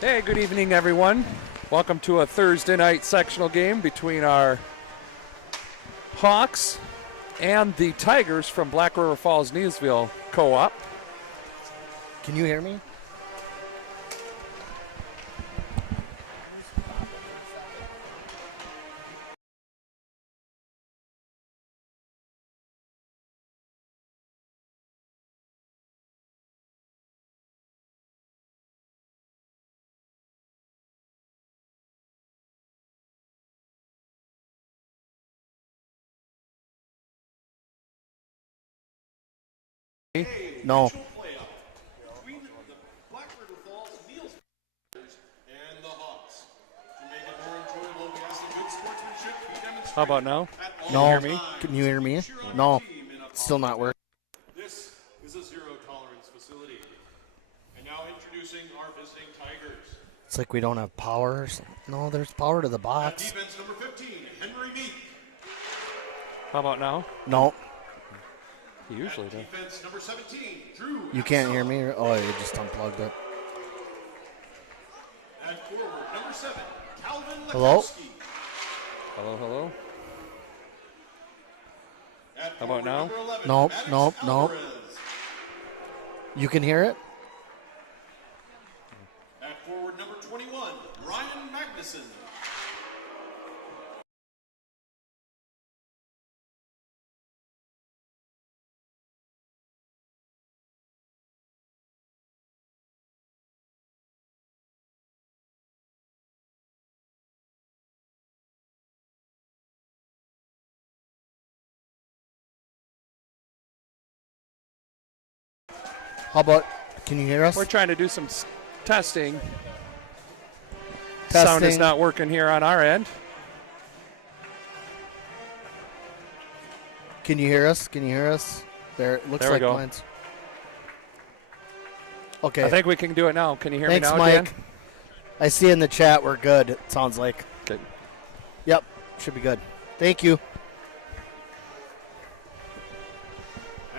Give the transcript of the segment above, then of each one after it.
Hey, good evening, everyone. Welcome to a Thursday night sectional game between our Hawks and the Tigers from Black River Falls, Neesville Co-op. Can you hear me? No. How about now? No. Hear me? Can you hear me? No. Still not working. This is a zero-tolerance facility. And now introducing our visiting Tigers. It's like we don't have power. Or something. No, there's power to the At box. defense number 15, Henry Meek. How about now? No. He usually does. Defense number 17, Drew. You can't hear me? Oh, you just unplugged it. At forward number 7, Calvin Hello? Lekowski. Hello, hello. At How about forward now? number 11, Nope, Maddox nope, nope. Alvarez. You can hear it? At forward number 21, Ryan Magnuson. How about, can you hear us? We're trying to do some testing. Sound is Testing. not working here on our end. Can you hear us? Can you hear us? There, it looks There we like go. mine's. Okay. I think we can do it now. Can you hear Thanks, me now, Mike. Dan? I see in the chat we're good, it sounds like. Good. Yep, should be good. Thank you.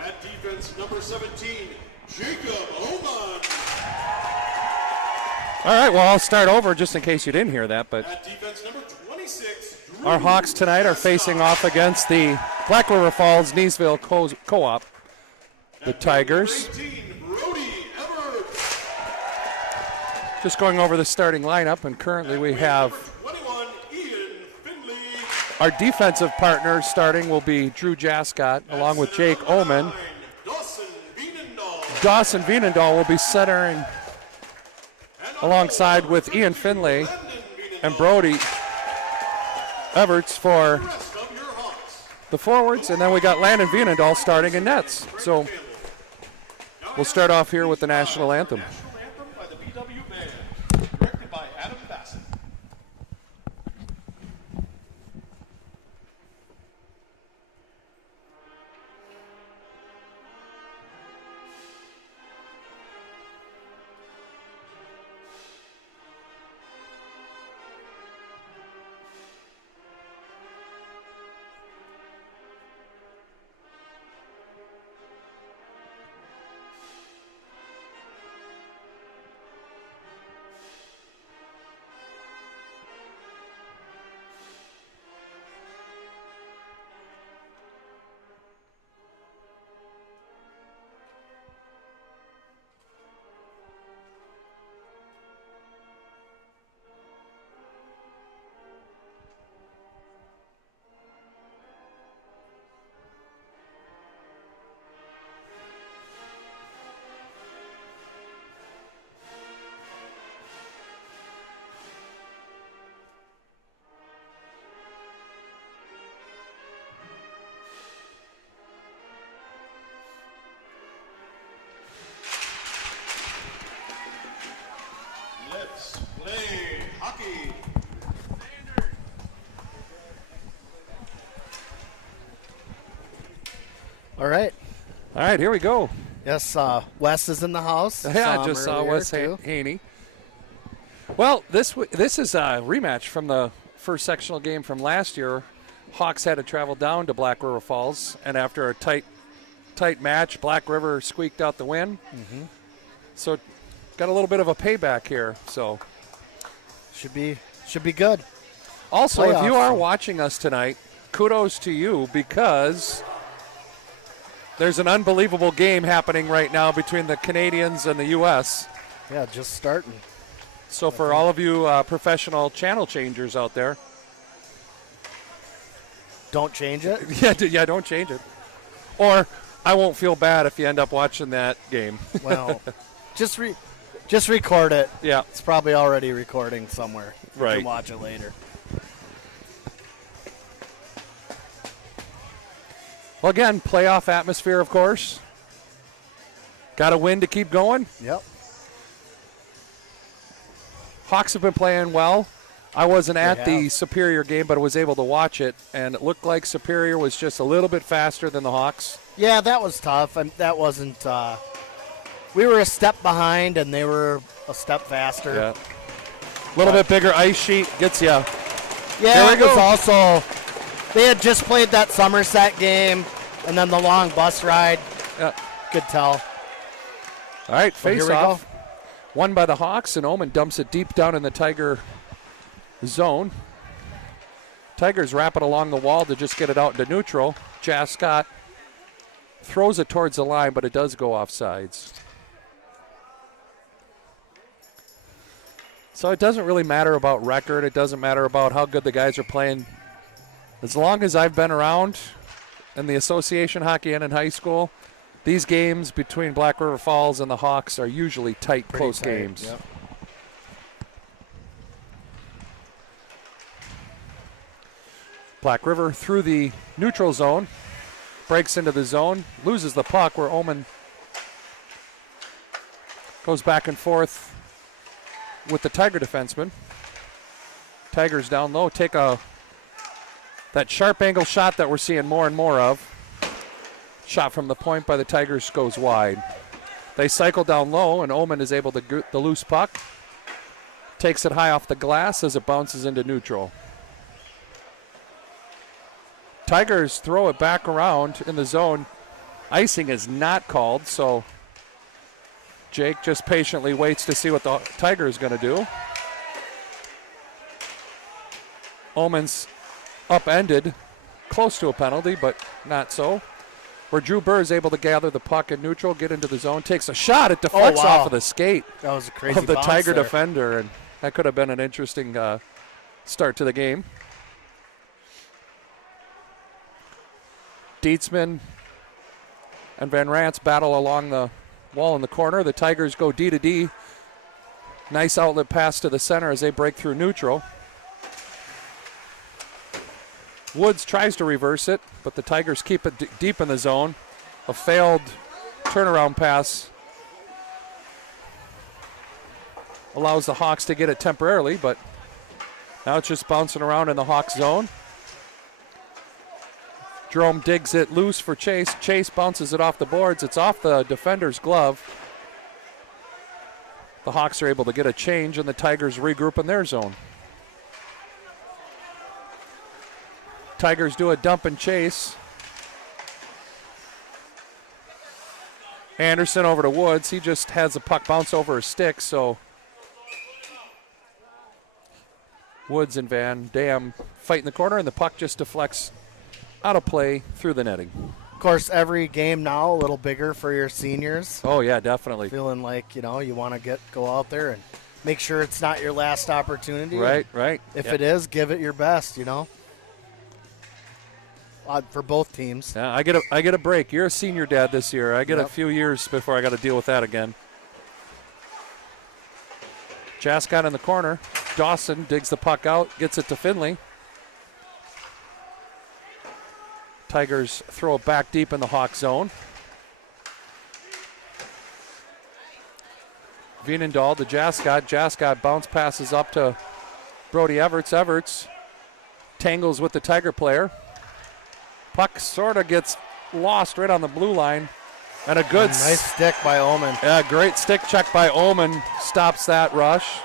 At defense number 17, Jacob Oman. All right, well, I'll start over just in case you didn't hear that. But At defense number 26, Drew. our Hawks tonight are facing off against the Black River Falls Neesville Co-op, the Tigers. 18, Brody Everett. Just going over the starting lineup, and currently we have 21, Ian Finley. our defensive partners starting will be Drew Jascott along with Jake Oman. Dawson Bienendahl. Dawson Wienendahl will be centering alongside with Ian Finley and Brody Everts for Rest of your Hawks. the forwards, and then we got Landon Wienendahl starting in nets. So we'll start off here with the national anthem. National anthem by the BW Band, directed by Adam Bassett. Let's play hockey. All right. All right, here we go. Yes, Wes is in the house. Yeah, Saw just him saw earlier, Wes too. Haney. Well, this is a rematch from the first sectional game from last year. Hawks had to travel down to Black River Falls, and after a tight match, Black River squeaked out the win. So got a little bit of a payback here. So Should be good. also, if you Playoffs. are watching us tonight, kudos to you because there's an unbelievable game happening right now between the Canadians and the U.S. Yeah, just starting. So for all of you professional channel changers out there, Don't change it. yeah, don't change it. Or I won't feel bad if you end up watching that game. Well, just record it. Yeah. It's probably already recording somewhere. You Right. can watch it later. Well, again, playoff atmosphere, of course. Got to win to keep going. Yep. Hawks have been playing well. I wasn't at They the have. Superior game, but I was able to watch it, and it looked like Superior was just a little bit faster than the Hawks. Yeah, that was tough. And that wasn't. We were a step behind, and they were a step faster. Yeah. A little bit bigger ice sheet gets you. Yeah, There we it was go. also. They had just played that Somerset game, and then the long bus ride. Yeah. Could tell. All right, Well, here face we off. go. Won by the Hawks, and Omen dumps it deep down in the Tiger zone. Tigers wrap it along the wall to just get it out into neutral. Jas Scott throws it towards the line, but it does go off sides. So it doesn't really matter about record. It doesn't matter about how good the guys are playing. As long as I've been around in the association hockey and in high school, these games between Black River Falls and the Hawks are usually tight, Pretty close tight, games. yep. Black River through the neutral zone, breaks into the zone, loses the puck where Omen goes back and forth with the Tiger defenseman. Tigers down low take that sharp angle shot that we're seeing more and more of. Shot from the point by the Tigers goes wide. They cycle down low, and Omen is able to get the loose puck. Takes it high off the glass as it bounces into neutral. Tigers throw it back around in the zone. Icing is not called, so Jake just patiently waits to see what the Tiger is going to do. Omen's upended, close to a penalty, but not so. Where Drew Burr is able to gather the puck in neutral, get into the zone, takes a shot. It deflects wow. off of the skate That was a crazy of the bounce Tiger there. defender, and that could have been an interesting start to the game. Dietzman and Van Rance battle along the wall in the corner. The Tigers go D to D. Nice outlet pass to the center as they break through neutral. Woods tries to reverse it, but the Tigers keep it deep in the zone. A failed turnaround pass allows the Hawks to get it temporarily, but now it's just bouncing around in the Hawks zone. Jerome digs it loose for Chase. Chase bounces it off the boards. It's off the defender's glove. The Hawks are able to get a change, and the Tigers regroup in their zone. Tigers do a dump and chase. Anderson over to Woods. He just has the puck bounce over his stick, so Woods and Van Dam fight in the corner, and the puck just deflects out of play through the netting. Of course, every game now a little bigger for your seniors. Oh, yeah, definitely. Feeling like, you want to go out there and make sure it's not your last opportunity. Right, right. If Yep. it is, give it your best, For both teams. Yeah, I get a break. You're a senior dad this year. I get a Yep. few years before I got to deal with that again. Jascott in the corner. Dawson digs the puck out, gets it to Finley. Tigers throw it back deep in the Hawk zone. Vienendahl to Jascott. Jascott bounce passes up to Brody Everts. Everts tangles with the Tiger player. Puck sort of gets lost right on the blue line. And a good Nice stick by Omen. Yeah, great stick check by Omen. Stops that rush.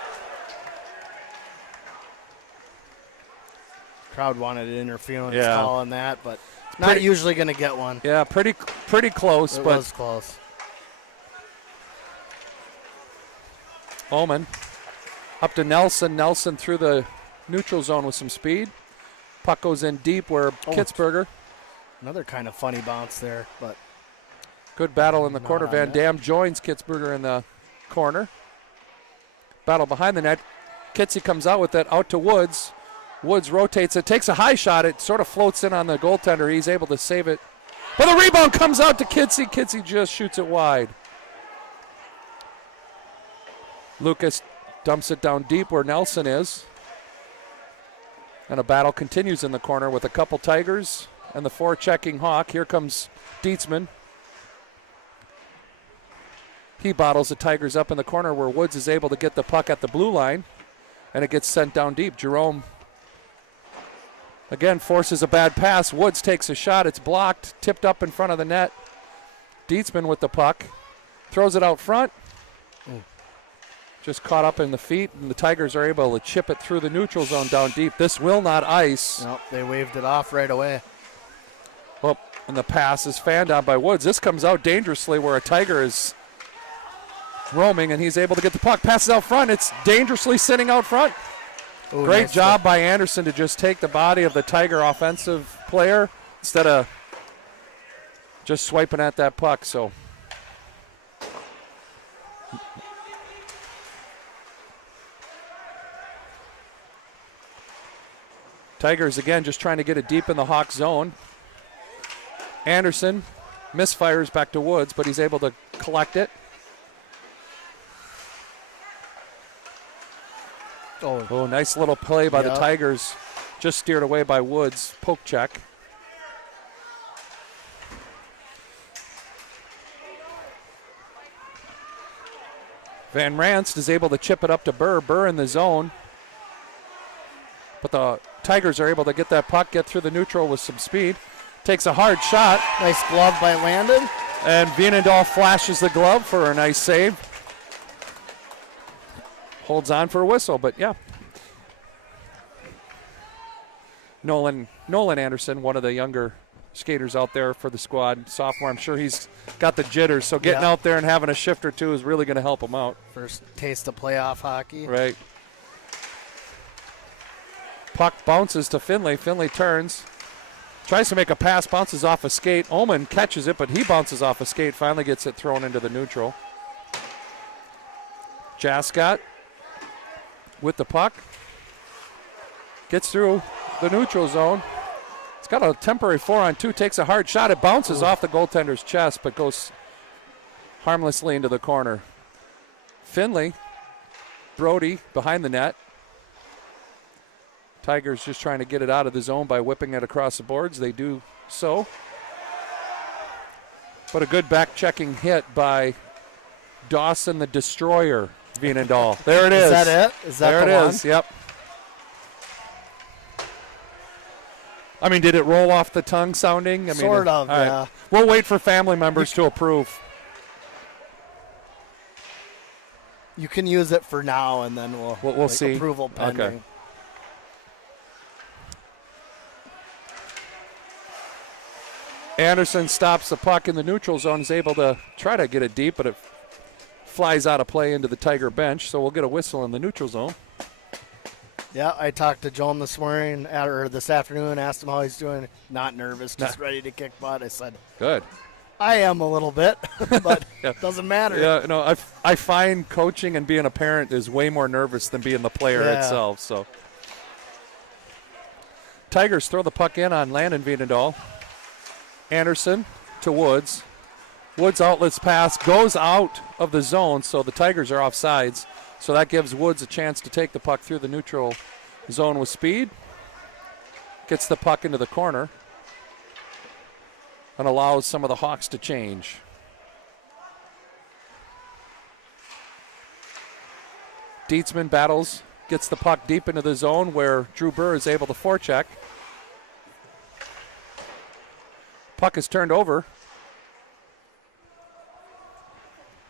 Crowd wanted an interference Yeah. call on that, but not Pretty- usually going to get one. Yeah, pretty close, It but was close. Omen up to Nelson. Nelson through the neutral zone with some speed. Puck goes in deep where Kitzberger. Another kind of funny bounce there, but good battle in the not corner. on Van net. Dam joins Kitzberger in the corner. Battle behind the net. Kitzy comes out with it out to Woods. Woods rotates it, takes a high shot. It sort of floats in on the goaltender. He's able to save it. But the rebound comes out to Kitzy. Kitzy just shoots it wide. Lucas dumps it down deep where Nelson is. And a battle continues in the corner with a couple Tigers and the forechecking Hawk. Here comes Dietzman. He bottles the Tigers up in the corner where Woods is able to get the puck at the blue line. And it gets sent down deep. Jerome, again, forces a bad pass. Woods takes a shot. It's blocked, tipped up in front of the net. Dietzman with the puck. Throws it out front. Just caught up in the feet, and the Tigers are able to chip it through the neutral zone down deep. This will not ice. nope, they waved it off right away. Oh, and the pass is fanned out by Woods. This comes out dangerously where a Tiger is roaming, and he's able to get the puck. Passes out front. It's dangerously sitting out front. Ooh, Great nice job by Anderson to just take the body of the Tiger offensive player instead of just swiping at that puck. So Tigers again just trying to get it deep in the Hawk zone. Anderson misfires back to Woods, but he's able to collect it. Oh, nice little play by the Tigers. Just steered away by Woods. Poke check. Van Ranst is able to chip it up to Burr. Burr in the zone. But the Tigers are able to get that puck, get through the neutral with some speed. Takes a hard shot. Nice glove by Landon. And Vienendahl flashes the glove for a nice save. Holds on for a whistle, but yeah. Nolan Anderson, one of the younger skaters out there for the squad, sophomore. I'm sure he's got the jitters, so getting out there and having a shift or two is really going to help him out. First taste of playoff hockey. Right. Puck bounces to Finley. Finley turns. Tries to make a pass, bounces off a skate. Omen catches it, but he bounces off a skate, finally gets it thrown into the neutral. Jascott with the puck. Gets through the neutral zone. It's got a temporary 4-on-2, takes a hard shot. It bounces off the goaltender's chest, but goes harmlessly into the corner. Finley, Brody behind the net. Tigers just trying to get it out of the zone by whipping it across the boards. They do so. But a good back-checking hit by Dawson the Destroyer Vienendahl. There it is. Is that it? Is that there the it one? is, yep. I mean, did it roll off the tongue sounding? I mean, Sort of, all right. yeah. We'll wait for family members to approve. You can use it for now, and then we'll see. Approval pending. Okay. Anderson stops the puck in the neutral zone, is able to try to get it deep, but it flies out of play into the Tiger bench, so we'll get a whistle in the neutral zone. Yeah, I talked to Joan this morning, or this afternoon, asked him how he's doing. Not nervous, just ready to kick butt. I said, good. I am a little bit, but doesn't matter. Yeah, no, I find coaching and being a parent is way more nervous than being the player itself. So Tigers throw the puck in on Landon Vienendahl. Anderson to Woods. Woods outlets pass, goes out of the zone, so the Tigers are offsides. So that gives Woods a chance to take the puck through the neutral zone with speed. Gets the puck into the corner and allows some of the Hawks to change. Dietzman battles, gets the puck deep into the zone where Drew Burr is able to forecheck. Puck is turned over.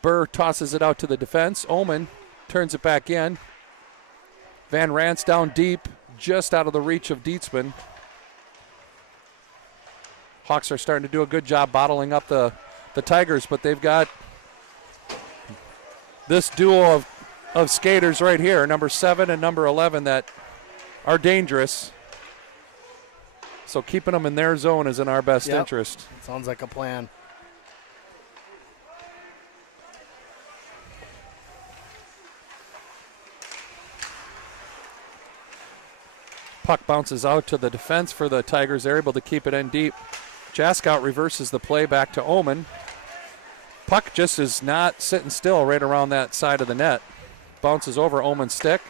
Burr tosses it out to the defense. Omen turns it back in. Van Ranst down deep, just out of the reach of Dietzman. Hawks are starting to do a good job bottling up the Tigers, but they've got this duo of of skaters right here, number 7 and number 11, that are dangerous. So keeping them in their zone is in our best interest. Sounds like a plan. Puck bounces out to the defense for the Tigers. They're able to keep it in deep. Jaskout reverses the play back to Omen. Puck just is not sitting still right around that side of the net. Bounces over Omen's stick.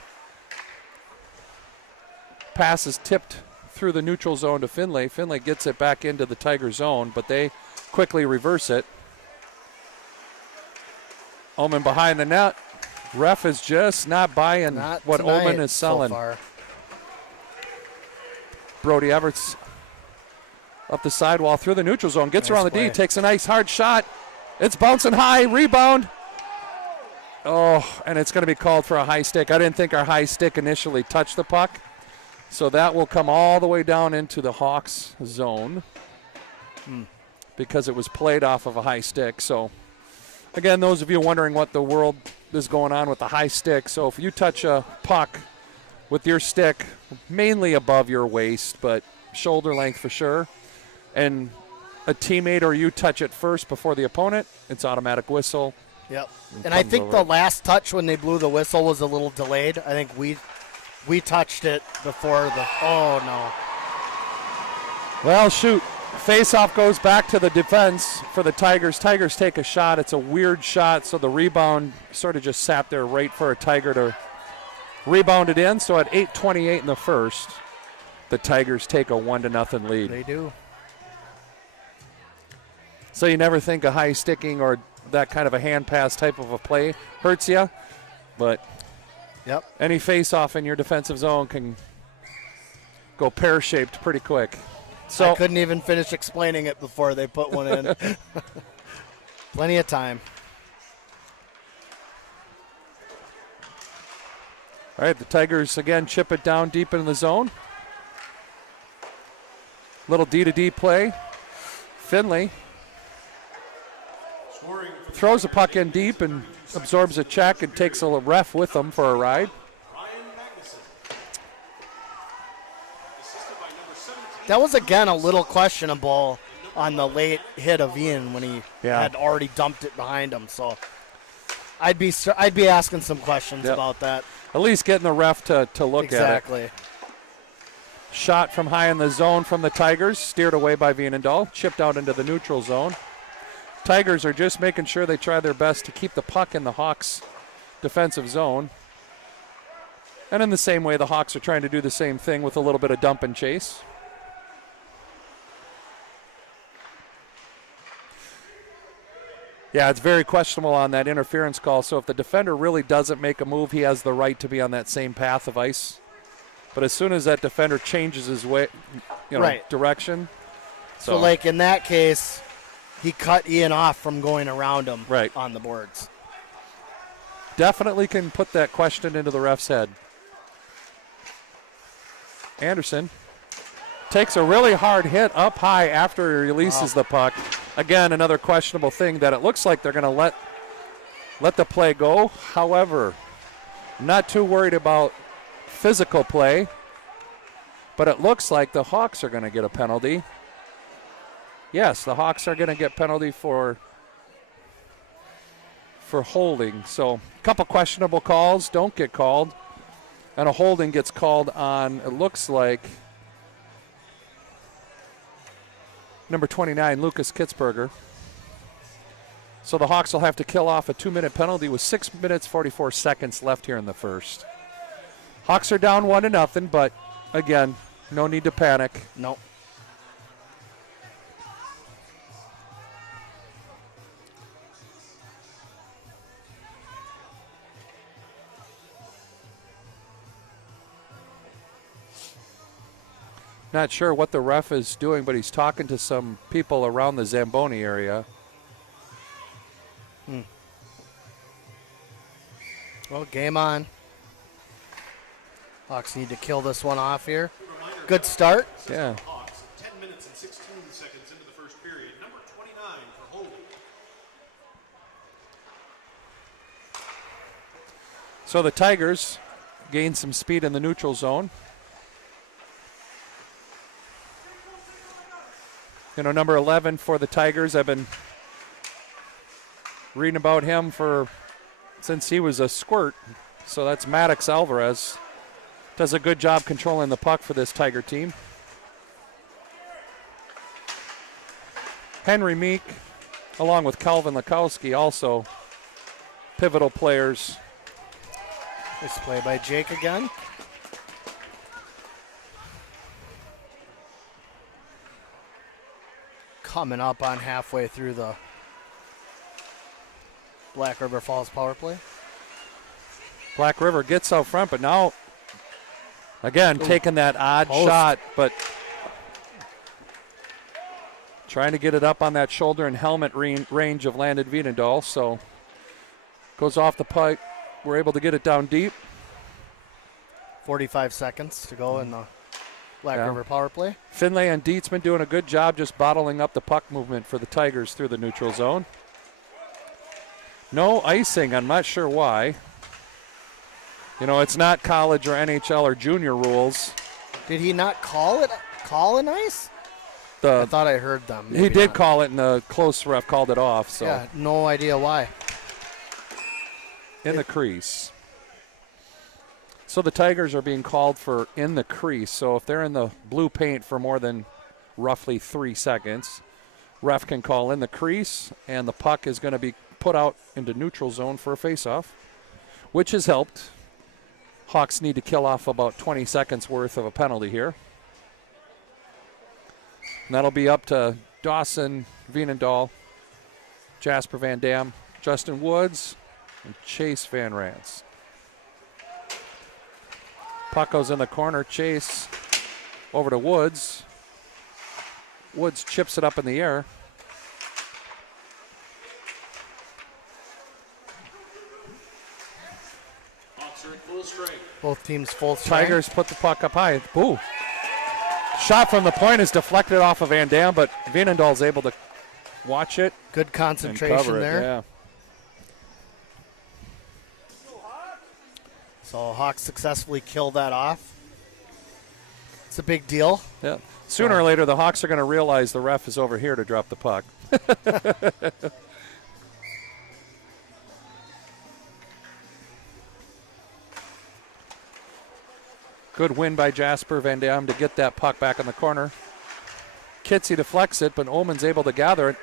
Pass is tipped through the neutral zone to Finlay. Finlay gets it back into the Tiger zone, but they quickly reverse it. Omen behind the net. Ref is just not buying what Omen is selling. So far. Brody Everts up the sidewall through the neutral zone. Gets around the D. Takes a nice hard shot. It's bouncing high. Rebound. Oh, and it's going to be called for a high stick. I didn't think our high stick initially touched the puck. So that will come all the way down into the Hawks zone because it was played off of a high stick. So, again, those of you wondering what the world is going on with the high stick. So if you touch a puck with your stick mainly above your waist, but shoulder length for sure, and a teammate or you touch it first before the opponent, it's automatic whistle. Yep. And I think the last touch when they blew the whistle was a little delayed. I think we touched it before the, oh no. Well, shoot. Face-off goes back to the defense for the Tigers. Tigers take a shot. It's a weird shot, so the rebound sort of just sat there right for a Tiger to rebound it in. So at 8:28 in the first, the Tigers take a 1-0 lead. They do. So you never think a high sticking or that kind of a hand pass type of a play hurts you, but yep, any face-off in your defensive zone can go pear-shaped pretty quick. So I couldn't even finish explaining it before they put one in. Plenty of time. All right, the Tigers again chip it down deep in the zone. Little D-to-D play. Finlay throws a puck in deep and absorbs a check and takes a ref with them for a ride. That was, again, a little questionable on the late hit of Ian when he had already dumped it behind him. So I'd be asking some questions about that. At least getting the ref to look at it. Exactly. Shot from high in the zone from the Tigers, steered away by Vienendahl, chipped out into the neutral zone. Tigers are just making sure they try their best to keep the puck in the Hawks' defensive zone. And in the same way, the Hawks are trying to do the same thing with a little bit of dump and chase. Yeah, it's very questionable on that interference call. So if the defender really doesn't make a move, he has the right to be on that same path of ice. But as soon as that defender changes his way, direction. So like in that case, he cut Ian off from going around him on the boards. Definitely can put that question into the ref's head. Anderson takes a really hard hit up high after he releases the puck. Again, another questionable thing that it looks like they're going to let the play go. However, I'm not too worried about physical play, but it looks like the Hawks are going to get a penalty. Yes, the Hawks are going to get penalty for holding. So a couple questionable calls don't get called, and a holding gets called on, it looks like, number 29, Lucas Kitzberger. So the Hawks will have to kill off a 2-minute penalty with 6 minutes, 44 seconds left here in the first. Hawks are down 1-0, but again, no need to panic. Nope. Not sure what the ref is doing, but he's talking to some people around the Zamboni area. Well, game on. Hawks need to kill this one off here. Good start. Yeah. Hawks, 10 minutes and 16 seconds into the first period. Number 29 for holding. So the Tigers gain some speed in the neutral zone. Number 11 for the Tigers, I've been reading about him since he was a squirt. So that's Maddox Alvarez. Does a good job controlling the puck for this Tiger team. Henry Meek, along with Calvin Lukowski, also pivotal players. Nice play by Jake again. Coming up on halfway through the Black River Falls power play. Black River gets out front, but now, again, taking that odd shot, but trying to get it up on that shoulder and helmet range of Landon Veenendahl. So goes off the pipe. We're able to get it down deep. 45 seconds to go in the Black River power play. Finlay and Dietzman doing a good job just bottling up the puck movement for the Tigers through the neutral zone. No icing. I'm not sure why. It's not college or NHL or junior rules. Did he not call an ice? I thought I heard them. Maybe he did call it, and the close ref called it off. So yeah, no idea why. In the crease. So the Tigers are being called for in the crease. So if they're in the blue paint for more than roughly 3 seconds, ref can call in the crease, and the puck is going to be put out into neutral zone for a faceoff, which has helped. Hawks need to kill off about 20 seconds worth of a penalty here. And that'll be up to Dawson, Veenendahl, Jasper Van Dam, Justin Woods, and Chase Van Rance. Puck goes in the corner. Chase over to Woods. Woods chips it up in the air. Hawks are at full strength. Both teams full strength. Tigers put the puck up high. Ooh. Shot from the point is deflected off of Van Dam, but Veenendahl's able to watch it. Good concentration there. Yeah. So Hawks successfully kill that off. It's a big deal. Yeah. Sooner or later, the Hawks are going to realize the ref is over here to drop the puck. Good win by Jasper Van Dam to get that puck back in the corner. Kitsy deflects it, but Ullman's able to gather it.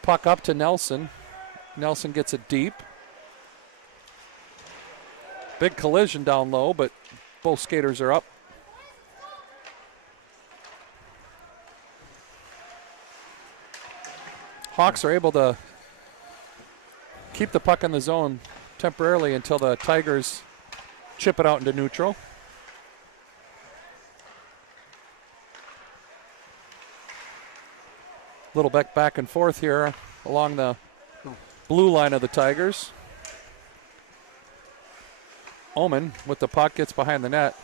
Puck up to Nelson. Nelson gets it deep. Big collision down low, but both skaters are up. Hawks are able to keep the puck in the zone temporarily until the Tigers chip it out into neutral. Little back and forth here along the blue line of the Tigers. Omen with the puck gets behind the net.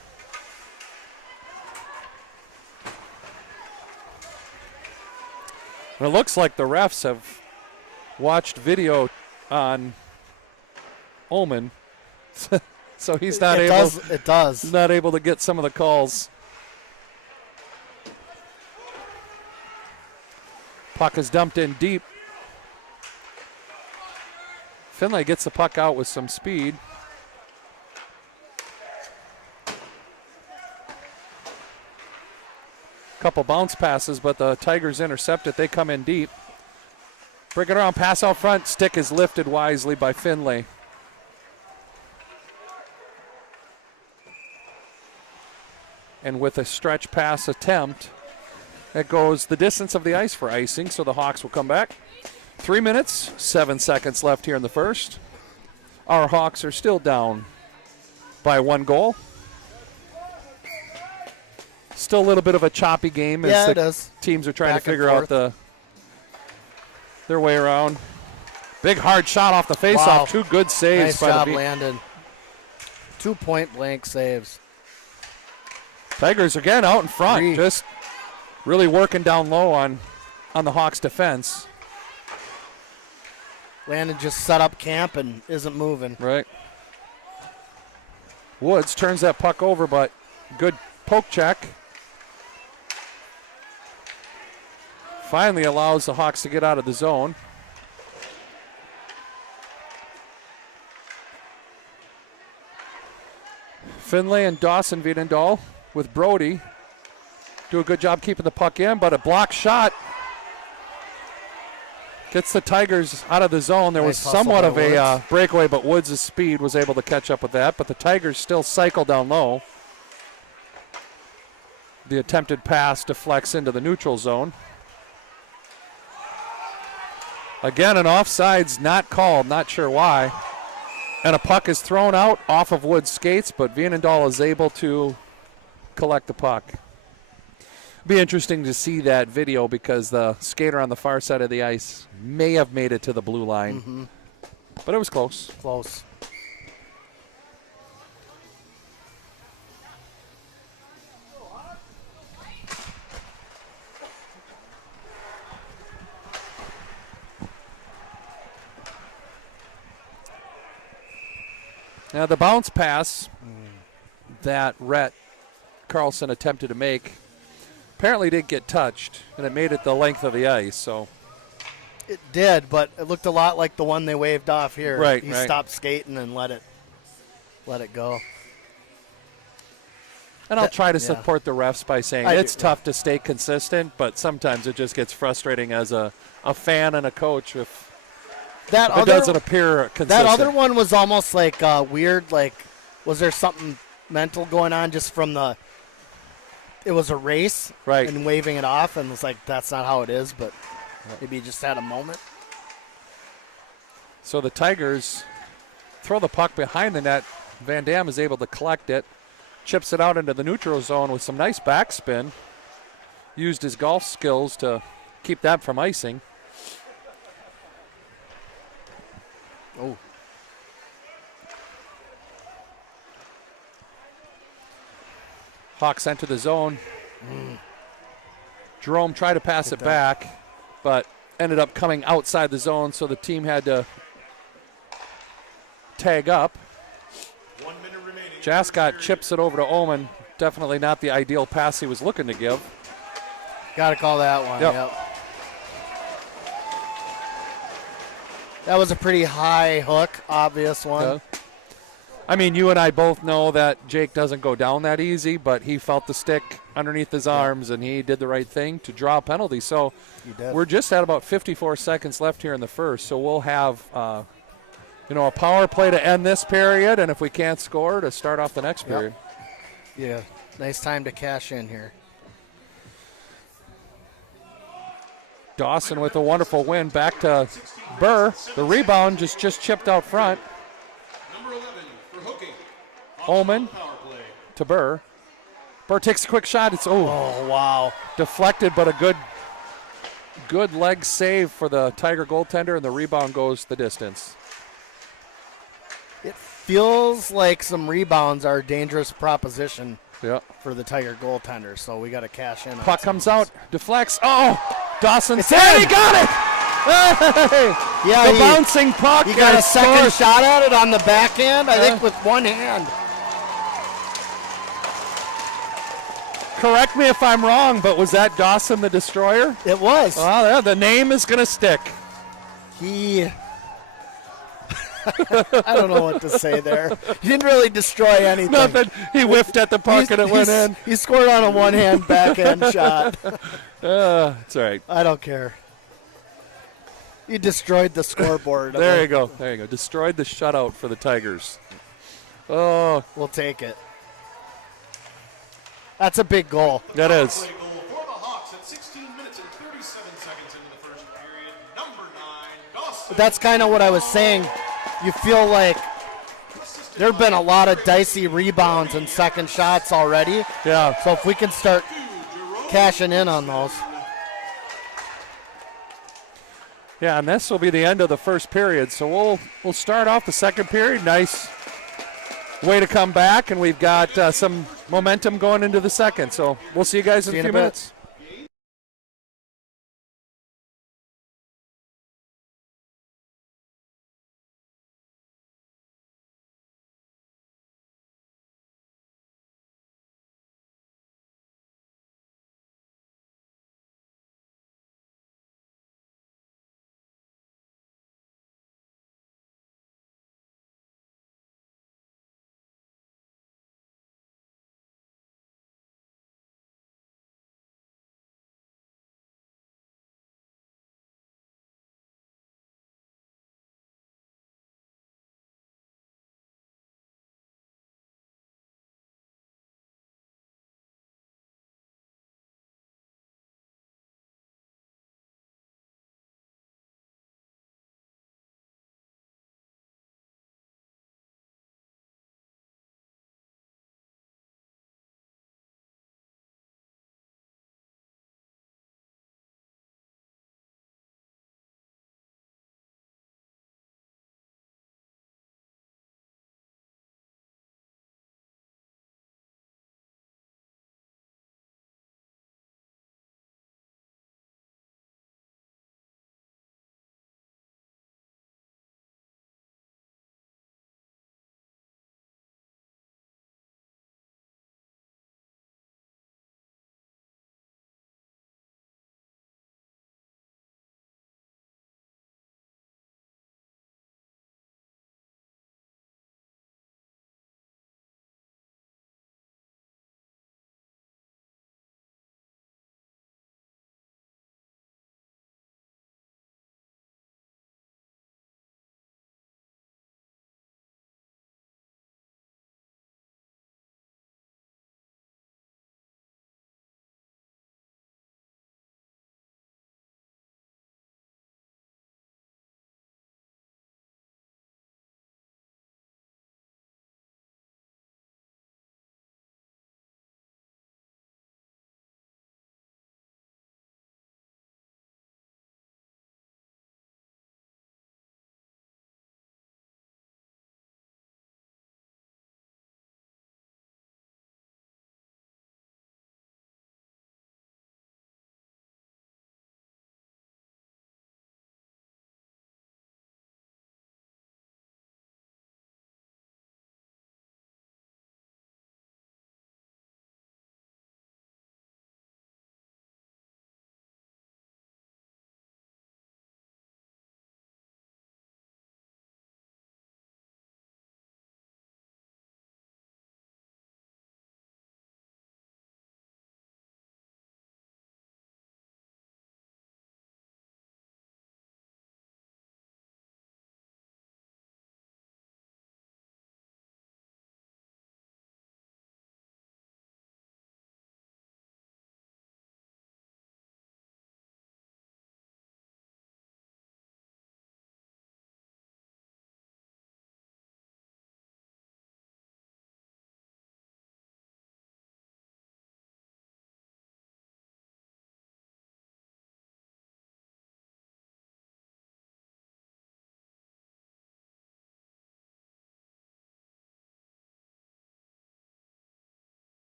And it looks like the refs have watched video on Omen, so he's not able. It does. He's not able to get some of the calls. Puck is dumped in deep. Finlay gets the puck out with some speed. Couple bounce passes, but the Tigers intercept it. They come in deep. Bring it around, pass out front. Stick is lifted wisely by Finlay. And with a stretch pass attempt, it goes the distance of the ice for icing, so the Hawks will come back. 3 minutes, 7 seconds left here in the first. Our Hawks are still down by 1 goal. Still a little bit of a choppy game as the teams are trying to figure out their way around. Big hard shot off the faceoff. Wow. 2 good saves. Nice job, Landon. 2 point-blank saves. Tigers again out in front, just really working down low on the Hawks' defense. Landon just set up camp and isn't moving. Right. Woods turns that puck over, but good poke check. Finally allows the Hawks to get out of the zone. Finlay and Dawson Wiedendahl with Brody do a good job keeping the puck in, but a block shot gets the Tigers out of the zone. There was somewhat of a breakaway, but Woods' speed was able to catch up with that. But the Tigers still cycle down low. The attempted pass deflects into the neutral zone. Again, an offside's not called, not sure why. And a puck is thrown out off of Woods' skates, but Wiedendahl is able to collect the puck. Be interesting to see that video because the skater on the far side of the ice may have made it to the blue line. But it was close. Close. Now the bounce pass that Rhett Carlson attempted to make apparently didn't get touched, and it made it the length of the ice. So It did, but it looked a lot like the one they waved off here. Right, He right. stopped skating and let it go. And I'll try to yeah. support the refs by saying it's tough to stay consistent, but sometimes it just gets frustrating as a fan and a coach if it doesn't appear consistent. That other one was almost like weird. Like, was there something mental going on just from it was a race, right, and waving it off, and it's like, that's not how it is, but maybe he just had a moment. So the Tigers throw the puck behind the net. Van Dam is able to collect it, chips it out into the neutral zone with some nice backspin. Used his golf skills to keep that from icing. Oh. Hawks enter the zone. Jerome tried to pass it back, but ended up coming outside the zone, so the team had to tag up. 1 minute remaining. Jascott chips it over to Omen. Definitely not the ideal pass he was looking to give. Got to call that one. Yep. That was a pretty high hook, obvious one. Yeah. I mean, you and I both know that Jake doesn't go down that easy, but he felt the stick underneath his arms, and he did the right thing to draw a penalty. So we're just at about 54 seconds left here in the first, so we'll have a power play to end this period, and if we can't score, to start off the next period. Yeah, nice time to cash in here. Dawson with a wonderful win back to Burr. The rebound just chipped out front. Number 11 for hooking. Omen Power play. to Burr. Burr takes a quick shot. It's wow, deflected, but a good leg save for the Tiger goaltender, and the rebound goes the distance. It feels like some rebounds are a dangerous proposition Yeah. for the Tiger goaltender, so we got to cash in. Puck comes out, deflects. Oh, Dawson It's said in. he got it. Hey! Yeah, the bouncing puck. He got and a second scores. shot at it on the backhand, I think, with one hand. Correct me if I'm wrong, but was that Dawson the Destroyer? It was. Well, yeah, the name is going to stick. I don't know what to say there. He didn't really destroy anything. Nothing. He whiffed at the puck and it went in. He scored on a one-hand backhand shot. It's all right. I don't care. He destroyed the scoreboard. There you go. There you go. Destroyed the shutout for the Tigers. Oh, We'll take it. That's a big goal. that is. Play goal for the Hawks at 16 minutes and 37 seconds into the first period. Number 9, Dawson. That's kind of what I was saying. You feel like there have been a lot of dicey rebounds and second shots already. Yeah. So if we can start cashing in on those. Yeah, and this will be the end of the first period. So we'll start off the second period. Nice way to come back, and we've got some momentum going into the second. So we'll see you guys in a few minutes.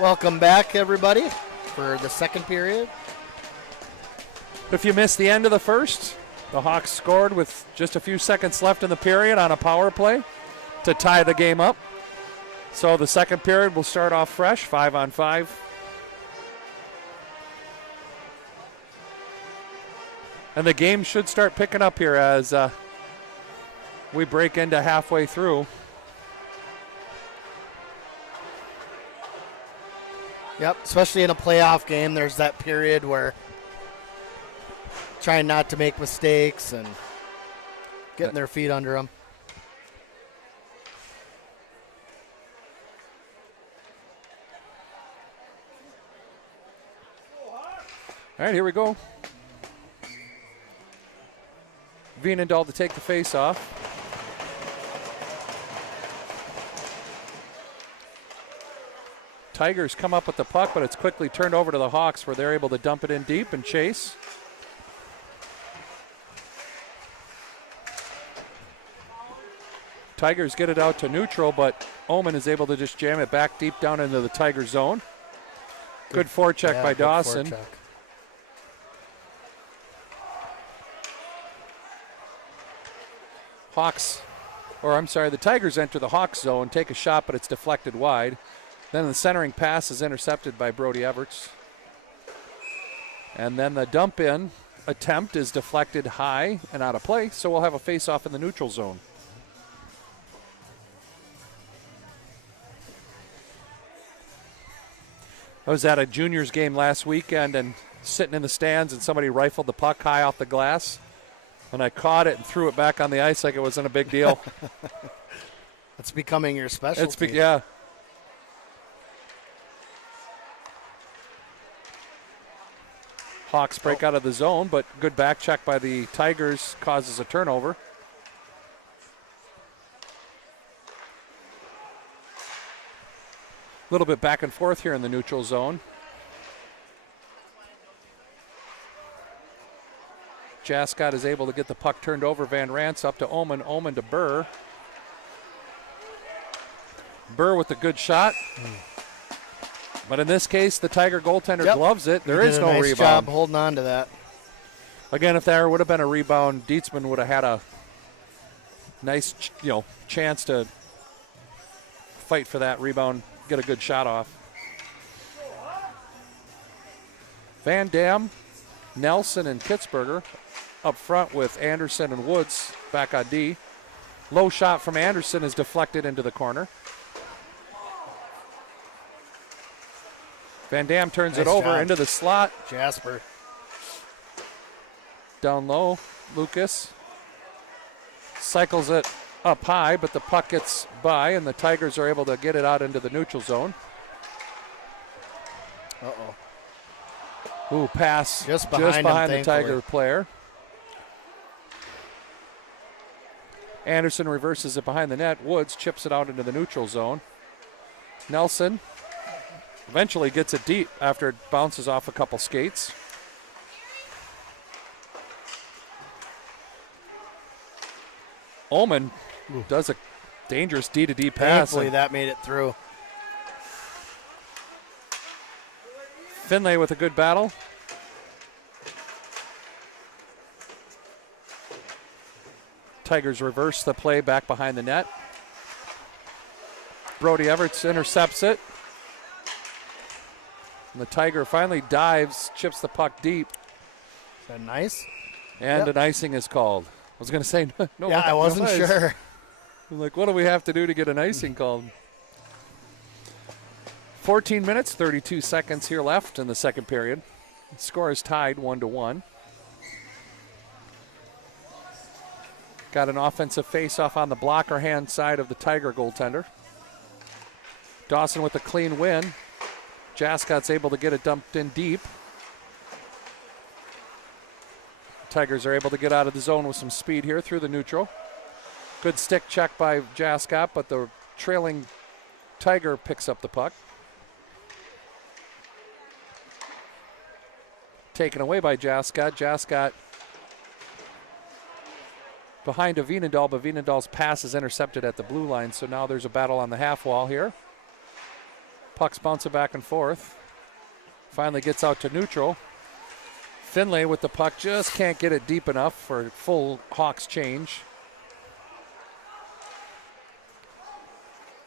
Welcome back, everybody, for the second period. If you missed the end of the first, the Hawks scored with just a few seconds left in the period on a power play to tie the game up. So the second period will start off fresh, 5-on-5. And the game should start picking up here as we break into halfway through. Yep, especially in a playoff game, there's that period where trying not to make mistakes and getting their feet under them. All right, here we go. Vienendahl to take the face off. Tigers come up with the puck, but it's quickly turned over to the Hawks where they're able to dump it in deep and chase. Tigers get it out to neutral, but Oman is able to just jam it back deep down into the Tiger zone. Good forecheck by Dawson. Forecheck. The Tigers enter the Hawks zone, take a shot, but it's deflected wide. Then the centering pass is intercepted by Brody Everts. And then the dump in attempt is deflected high and out of play, so we'll have a face-off in the neutral zone. I was at a juniors game last weekend and sitting in the stands, and somebody rifled the puck high off the glass. And I caught it and threw it back on the ice like it wasn't a big deal. It's becoming your specialty. Yeah. Hawks break out of the zone, but good back check by the Tigers causes a turnover. A little bit back and forth here in the neutral zone. Jascott is able to get the puck turned over. Van Rance up to Oman. Oman to Burr. Burr with a good shot. But in this case, the Tiger goaltender gloves it. There is no rebound. Nice job holding on to that. Again, if there would have been a rebound, Dietzman would have had a nice, chance to fight for that rebound, get a good shot off. Van Dam, Nelson, and Kitzberger up front with Anderson and Woods back on D. Low shot from Anderson is deflected into the corner. Van Dam turns it over into the slot. Jasper. Down low, Lucas cycles it up high, but the puck gets by, and the Tigers are able to get it out into the neutral zone. Uh-oh. Ooh, pass just behind the Tiger player. Anderson reverses it behind the net. Woods chips it out into the neutral zone. Nelson eventually gets it deep after it bounces off a couple skates. Ullman does a dangerous D-to-D pass. Thankfully that made it through. Finlay with a good battle. Tigers reverse the play back behind the net. Brody Everts intercepts it. And the Tiger finally dives, chips the puck deep. Is that nice? And an icing is called. I was going to say no. Yeah, I wasn't sure. I'm like, what do we have to do to get an icing called? 14 minutes, 32 seconds here left in the second period. The score is tied 1-1. Got an offensive face-off on the blocker hand side of the Tiger goaltender. Dawson with a clean win. Jascott's able to get it dumped in deep. Tigers are able to get out of the zone with some speed here through the neutral. Good stick check by Jascott, but the trailing Tiger picks up the puck. Taken away by Jascott. Jascott behind a Vienendahl, but Vienendahl's pass is intercepted at the blue line, so now there's a battle on the half wall here. Puck's bouncing back and forth. Finally gets out to neutral. Finlay with the puck, just can't get it deep enough for full Hawks change.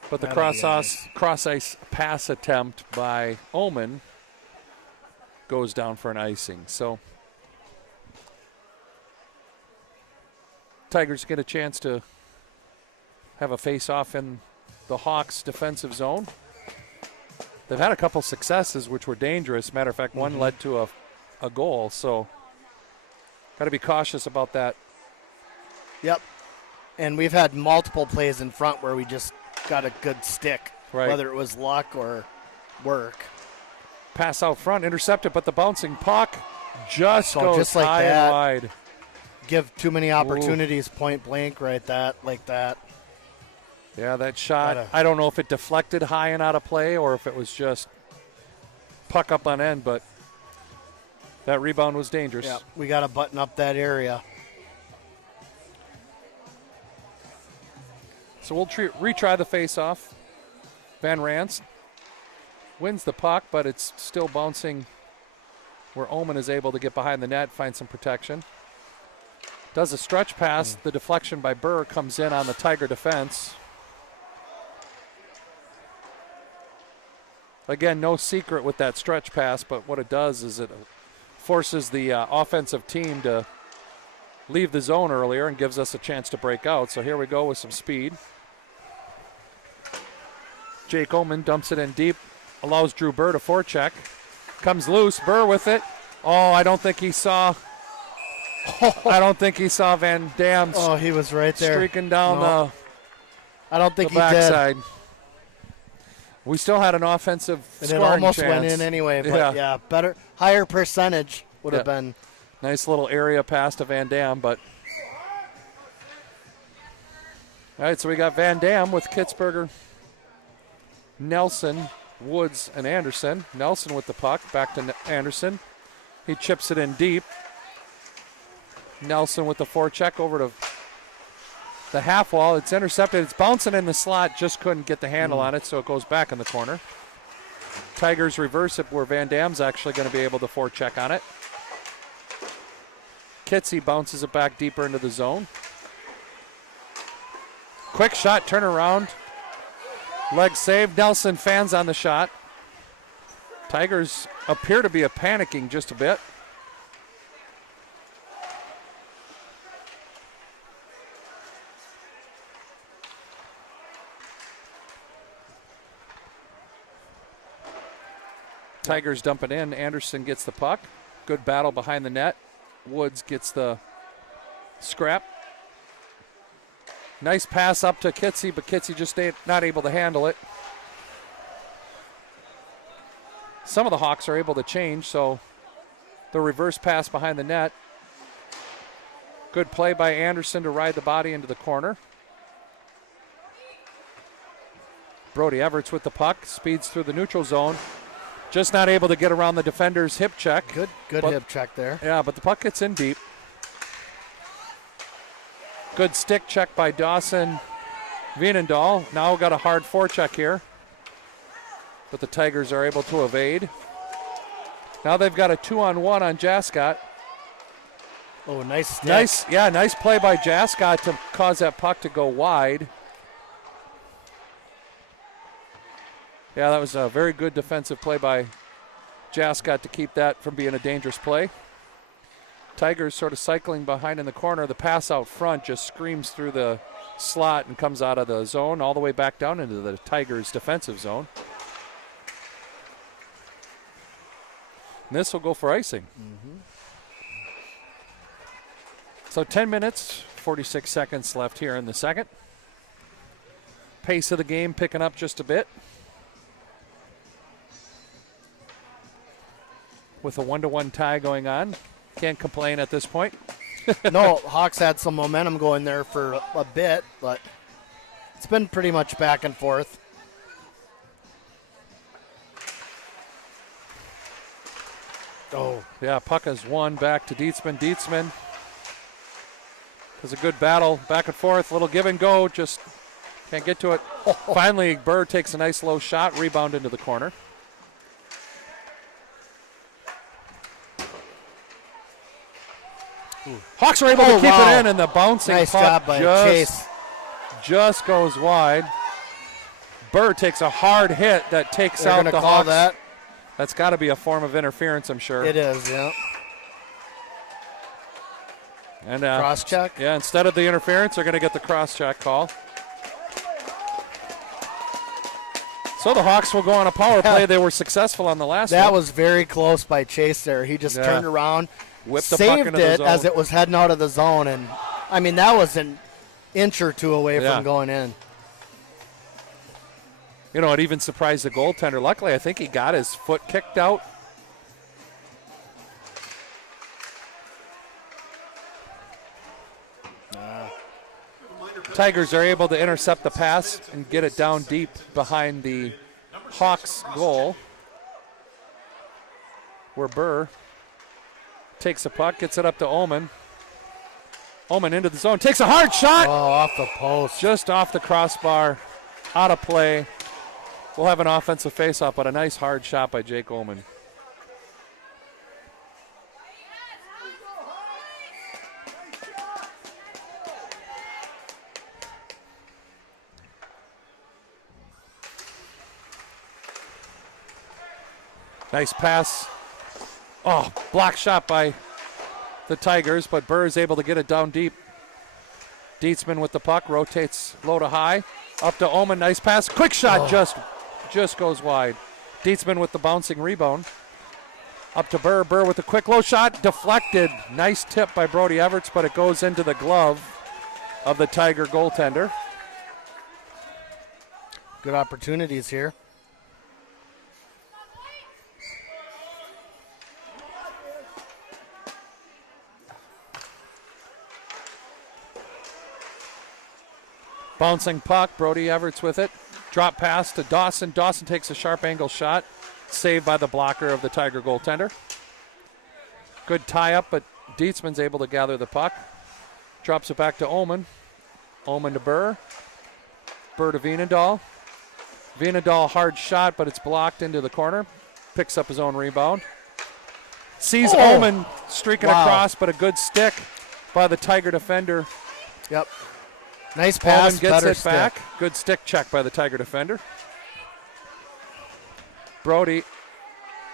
But the cross ice pass attempt by Omen goes down for an icing. So Tigers get a chance to have a face-off in the Hawks' defensive zone. They've had a couple successes which were dangerous. Matter of fact, one led to a goal. So got to be cautious about that. Yep. And we've had multiple plays in front where we just got a good stick, whether it was luck or work. Pass out front, intercepted, but the bouncing puck just goes just like high that, and wide. Give too many opportunities point blank like that. Yeah, that shot, I don't know if it deflected high and out of play or if it was just puck up on end, but that rebound was dangerous. Yeah, we got to button up that area. So we'll retry the face-off. Van Rans wins the puck, but it's still bouncing where Omen is able to get behind the net, find some protection. Does a stretch pass. The deflection by Burr comes in on the Tiger defense. Again, no secret with that stretch pass, but what it does is it forces the offensive team to leave the zone earlier and gives us a chance to break out. So here we go with some speed. Jake Omen dumps it in deep, allows Drew Burr to forecheck. Comes loose, Burr with it. Oh, I don't think he saw Van Dam. Oh, he was right there. Streaking down the I don't think he backside. did. We still had an offensive And scoring it almost chance. went in anyway, but yeah, better, higher percentage would have been. Nice little area pass to Van Dam, but. All right, so we got Van Dam with Kitzberger, Nelson, Woods, and Anderson. Nelson with the puck, back to Anderson. He chips it in deep. Nelson with the forecheck over to the half wall. It's intercepted. It's bouncing in the slot. Just couldn't get the handle on it, so it goes back in the corner. Tigers reverse it where Van Dam's actually going to be able to forecheck on it. Kitsy bounces it back deeper into the zone. Quick shot, turnaround. Leg save. Nelson fans on the shot. Tigers appear to be panicking just a bit. Tigers dump it in. Anderson gets the puck. Good battle behind the net. Woods gets the scrap. Nice pass up to Kitsy, but Kitsy just not able to handle it. Some of the Hawks are able to change, so the reverse pass behind the net. Good play by Anderson to ride the body into the corner. Brody Everts with the puck, speeds through the neutral zone. Just not able to get around the defender's hip check. Good hip check there. Yeah, but the puck gets in deep. Good stick check by Dawson Vienendahl. Now got a hard forecheck here. But the Tigers are able to evade. Now they've got a 2-on-1 on Jascott. Oh, nice stick. Nice play by Jascott to cause that puck to go wide. Yeah, that was a very good defensive play by Jascott to keep that from being a dangerous play. Tigers sort of cycling behind in the corner. The pass out front just screams through the slot and comes out of the zone all the way back down into the Tigers' defensive zone. And this will go for icing. So 10 minutes, 46 seconds left here in the second. Pace of the game picking up just a bit. With a 1-1 tie going on. Can't complain at this point. No, Hawks had some momentum going there for a bit, but it's been pretty much back and forth. Oh. Yeah, puck has won back to Dietzman. Dietzman has a good battle back and forth. Little give and go. Just Can't get to it. Finally, Burr takes a nice low shot, rebound into the corner. Hawks are able to keep it in, and the bouncing nice puck job by Chase. just goes wide. Burr takes a hard hit that takes They're out gonna the call Hawks. that. That's got to be a form of interference, I'm sure. It is, yeah. And cross check. Yeah, instead of the interference, they're going to get the cross check call. So the Hawks will go on a power play. They were successful on the last one. That was very close by Chase there. He just turned around, whipped the puck saved into the it zone as it was heading out of the zone, and I mean that was an inch or two away from going in. You know, it even surprised the goaltender. Luckily, I think he got his foot kicked out. Tigers are able to intercept the pass and get it down deep behind the Hawks goal, where Burr takes a puck, gets it up to Ullman. Ullman into the zone, takes a hard shot. Oh, off the post. Just off the crossbar, out of play. We'll have an offensive faceoff, but a nice hard shot by Jake Ullman. Nice pass. Oh, block shot by the Tigers, but Burr is able to get it down deep. Dietzman with the puck, rotates low to high. Up to Ullman, nice pass. Quick shot, just goes wide. Dietzman with the bouncing rebound. Up to Burr, Burr with a quick low shot, deflected. Nice tip by Brody Everts, but it goes into the glove of the Tiger goaltender. Good opportunities here. Bouncing puck, Brody Everts with it. Drop pass to Dawson. Dawson takes a sharp angle shot. Saved by the blocker of the Tiger goaltender. Good tie-up, but Dietzman's able to gather the puck. Drops it back to Ullman. Ullman to Burr. Burr to Vienendahl. Vienendahl, hard shot, but it's blocked into the corner. Picks up his own rebound. Sees Ullman streaking across, but a good stick by the Tiger defender. Yep. Nice pass, Ullman gets it stick. back. Good stick check by the Tiger defender. Brody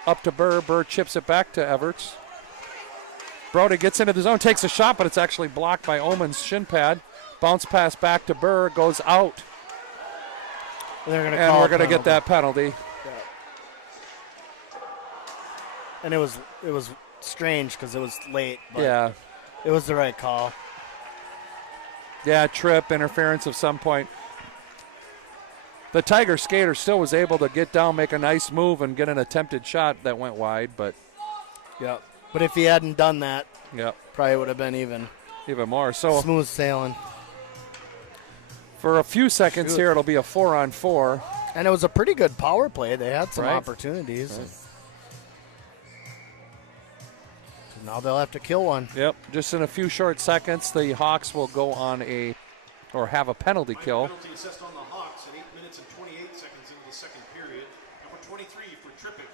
up to Burr. Burr chips it back to Everts. Brody gets into the zone, takes a shot, but it's actually blocked by Ullman's shin pad. Bounce pass back to Burr, goes out. They're gonna and call we're going to get penalty. that penalty. Yeah. And it was strange because it was late. But Yeah. It was the right call. Yeah, trip, interference of some point. The Tiger skater still was able to get down, make a nice move, and get an attempted shot that went wide, but Yep. But if he hadn't done that, yep, probably would have been even more. So smooth sailing. for a few seconds here, it'll be a 4-on-4. And it was a pretty good power play. They had some Right. opportunities. Right. Now they'll have to kill one. Yep, just in a few short seconds, the Hawks will go on have a penalty kill. Penalty assessed on the Hawks at 8 minutes and 28 seconds into the second period. Number 23 for tripping.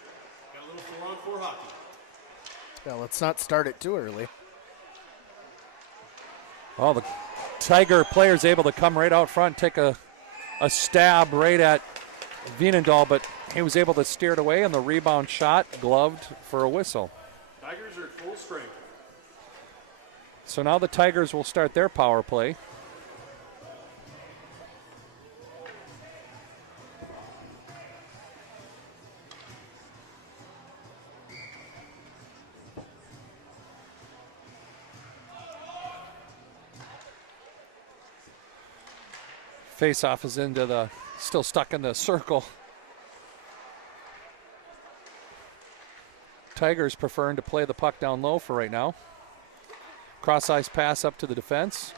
Got a little 4-on-4 hockey. Yeah, let's not start it too early. Well, the Tiger player's able to come right out front, take a stab right at Vienendahl, but he was able to steer it away, and the rebound shot gloved for a whistle. Tigers are at full strength. So now the Tigers will start their power play. Face-off is still stuck in the circle. Tigers preferring to play the puck down low for right now. Cross-ice pass up to the defense.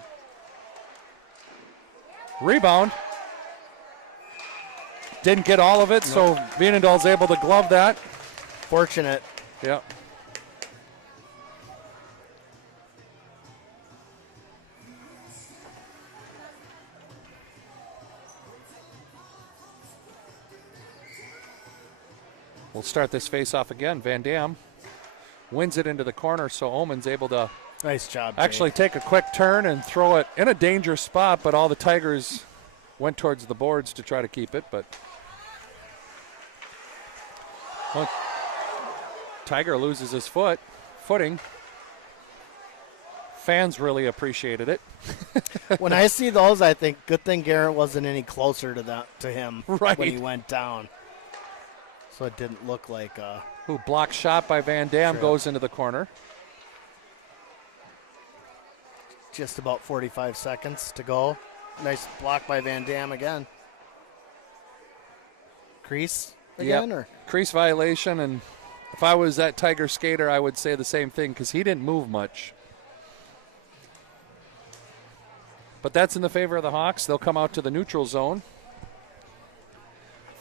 Rebound. Didn't get all of it, so Vienendahl's able to glove that. Fortunate. Yep. We'll start this face-off again. Van Dam wins it into the corner, so Omen's able to Nice job, actually take a quick turn and throw it in a dangerous spot, but all the Tigers went towards the boards to try to keep it. But well, Tiger loses his footing. Fans really appreciated it. When I see those, I think good thing Garrett wasn't any closer to him Right. when he went down. So it didn't look like Ooh, block shot by Van Dam goes into the corner. just about 45 seconds to go. Nice block by Van Dam again. Crease again? Or Crease violation, and if I was that Tiger skater, I would say the same thing because he didn't move much. But that's in the favor of the Hawks. They'll come out to the neutral zone.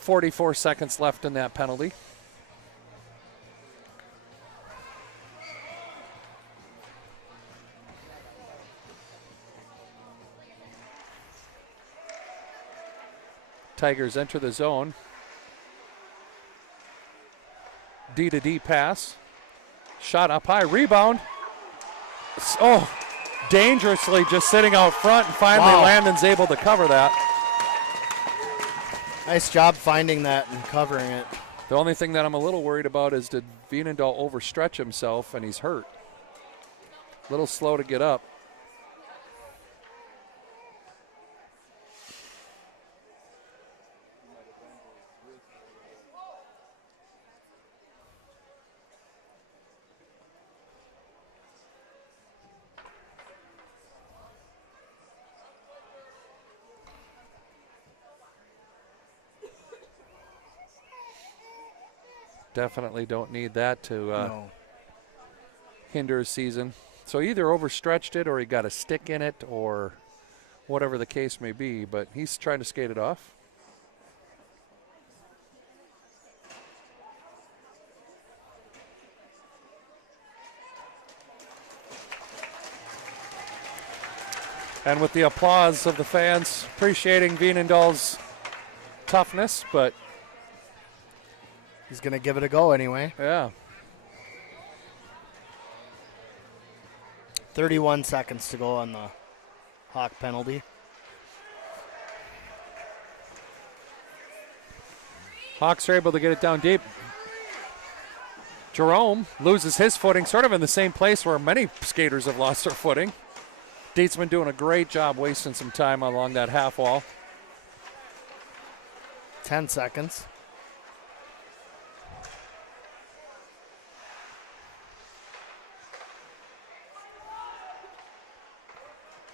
44 seconds left in that penalty. Tigers enter the zone. D to D pass. Shot up high. Rebound. Oh, dangerously just sitting out front, and finally Landon's able to cover that. nice job finding that and covering it. The only thing that I'm a little worried about is did Vienendahl overstretch himself and he's hurt. A little slow to get up. Definitely don't need that to hinder his season. So either overstretched it or he got a stick in it or whatever the case may be, but he's trying to skate it off. And with the applause of the fans appreciating Vienendahl's toughness, but he's going to give it a go anyway. yeah. 31 seconds to go on the Hawk penalty. Hawks are able to get it down deep. Jerome loses his footing, sort of in the same place where many skaters have lost their footing. Dietzman doing a great job wasting some time along that half wall. 10 seconds.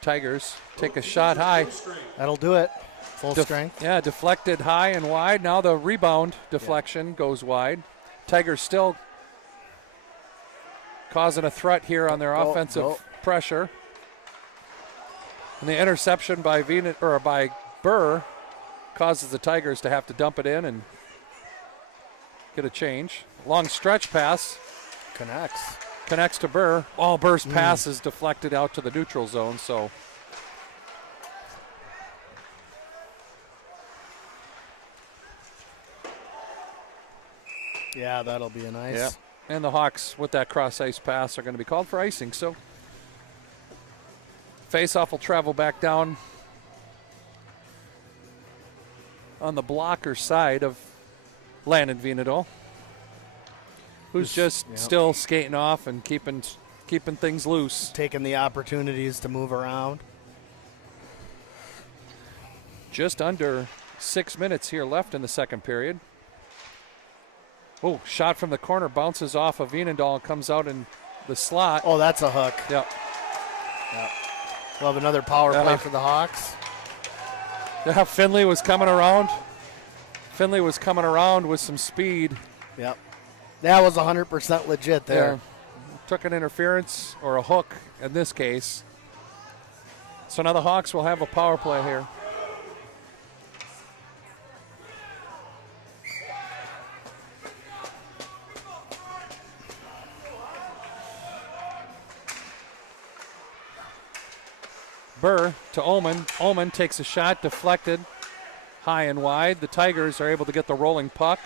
Tigers take a shot high. That'll do it. Full strength. Yeah, deflected high and wide. Now the rebound deflection goes wide. Tigers still causing a threat here on their offensive pressure. And the interception by by Burr causes the Tigers to have to dump it in and get a change. Long stretch pass. Connects to Burr. All Burr's pass is deflected out to the neutral zone, so. Yeah, that'll be a nice. Yeah. And the Hawks, with that cross-ice pass, are going to be called for icing, so. Face-off will travel back down on the blocker side of Landon Vienendahl, who's just still skating off and keeping things loose. Taking the opportunities to move around. Just under 6 minutes here left in the second period. Oh, shot from the corner, bounces off of Vienendahl and comes out in the slot. Oh, that's a hook. Yep. We'll have another power play for the Hawks. Yeah, Finley was coming around. Finley was coming around with some speed. Yep. That was 100% legit there. Yeah. Took an interference or a hook in this case. So now the Hawks will have a power play here. Burr to Omen. Omen takes a shot, deflected high and wide. The Tigers are able to get the rolling puck.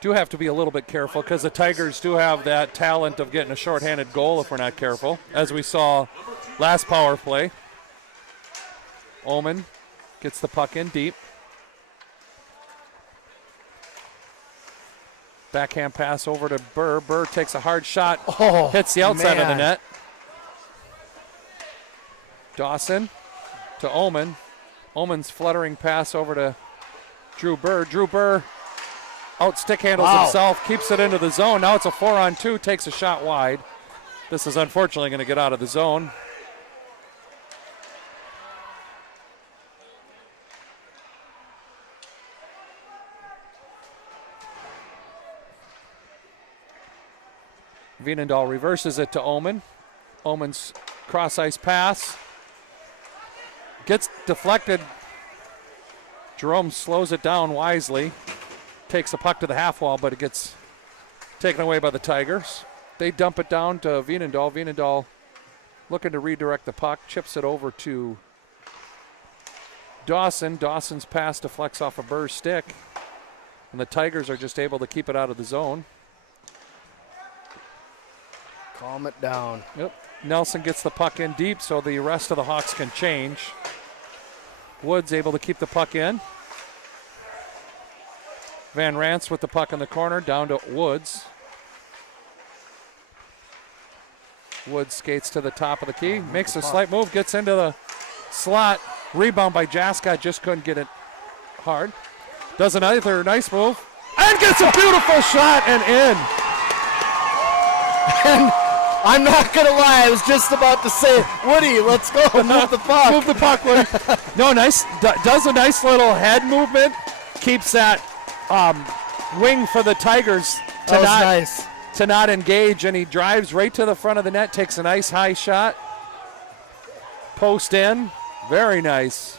do have to be a little bit careful because the Tigers do have that talent of getting a shorthanded goal if we're not careful, as we saw last power play. Omen gets the puck in deep. Backhand pass over to Burr. Burr takes a hard shot, hits the outside of the net. Dawson to Omen. Omen's fluttering pass over to Drew Burr. Drew Burr out stick handles himself, keeps it into the zone. Now it's a 4-on-2, takes a shot wide. This is unfortunately going to get out of the zone. Vienendahl reverses it to Omen. Omen's cross ice pass gets deflected. Jerome slows it down wisely. Takes the puck to the half wall, but it gets taken away by the Tigers. They dump it down to Vienendahl. Vienendahl looking to redirect the puck, chips it over to Dawson. Dawson's pass deflects off a Burr's stick, and the Tigers are just able to keep it out of the zone. Calm it down. Yep. Nelson gets the puck in deep so the rest of the Hawks can change. Woods able to keep the puck in. Van Rance with the puck in the corner, down to Woods. Woods skates to the top of the key, makes a slight move, gets into the slot. Rebound by Jascott, just couldn't get it hard. Does another nice move, and gets a beautiful shot and in. And I'm not going to lie, I was just about to say, Woody, let's go, move the puck. Move the puck, Woody. No, nice, does a nice little head movement, keeps that wing for the Tigers to not engage, and he drives right to the front of the net, takes a nice high shot. Post in, very nice.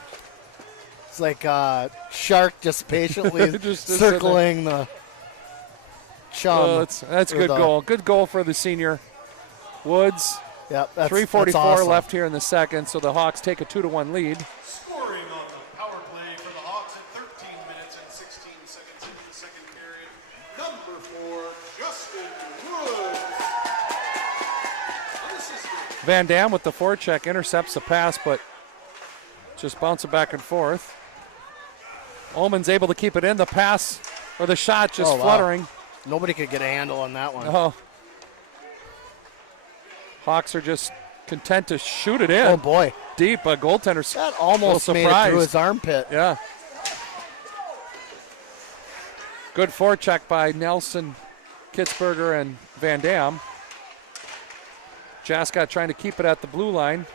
It's like a shark just patiently circling the chum. That's a good goal. Good goal for the senior. Woods. Yep, that's 3:44 that's awesome. left here in the second, so the Hawks take a 2-1 lead. Scoring on the power play for the Hawks at 13 minutes and 16 seconds into the second period. Number 4, Justin Woods. Unassisted. Van Dam with the forecheck intercepts the pass, but just bouncing back and forth. Omen's able to keep it in. The pass or the shot just fluttering. Nobody could get a handle on that one. Oh. Hawks are just content to shoot it in. Oh, boy. Deep. A goaltender. That almost made it through his armpit. Yeah. Good forecheck by Nelson, Kitzberger, and Van Dam. Jascott trying to keep it at the blue line.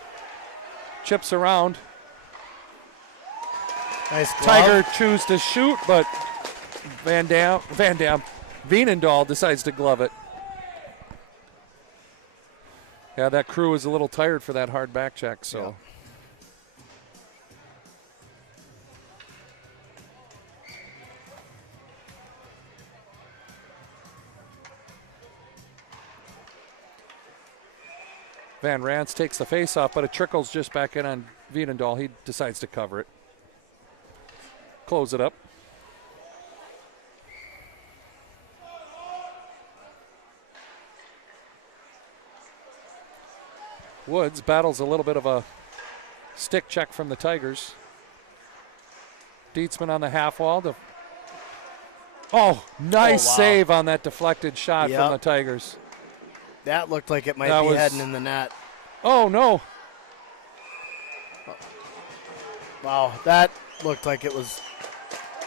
Chips around. Nice glove. Tiger chooses to shoot, but Vienendahl decides to glove it. Yeah, that crew is a little tired for that hard back check, so. Yeah. Van Rance takes the face off, but it trickles just back in on Vienendahl. He decides to cover it. Close it up. Woods battles a little bit of a stick check from the Tigers. Dietzman on the half wall. Nice save on that deflected shot from the Tigers. That looked like it might be heading in the net. Oh, no. Wow, that looked like it was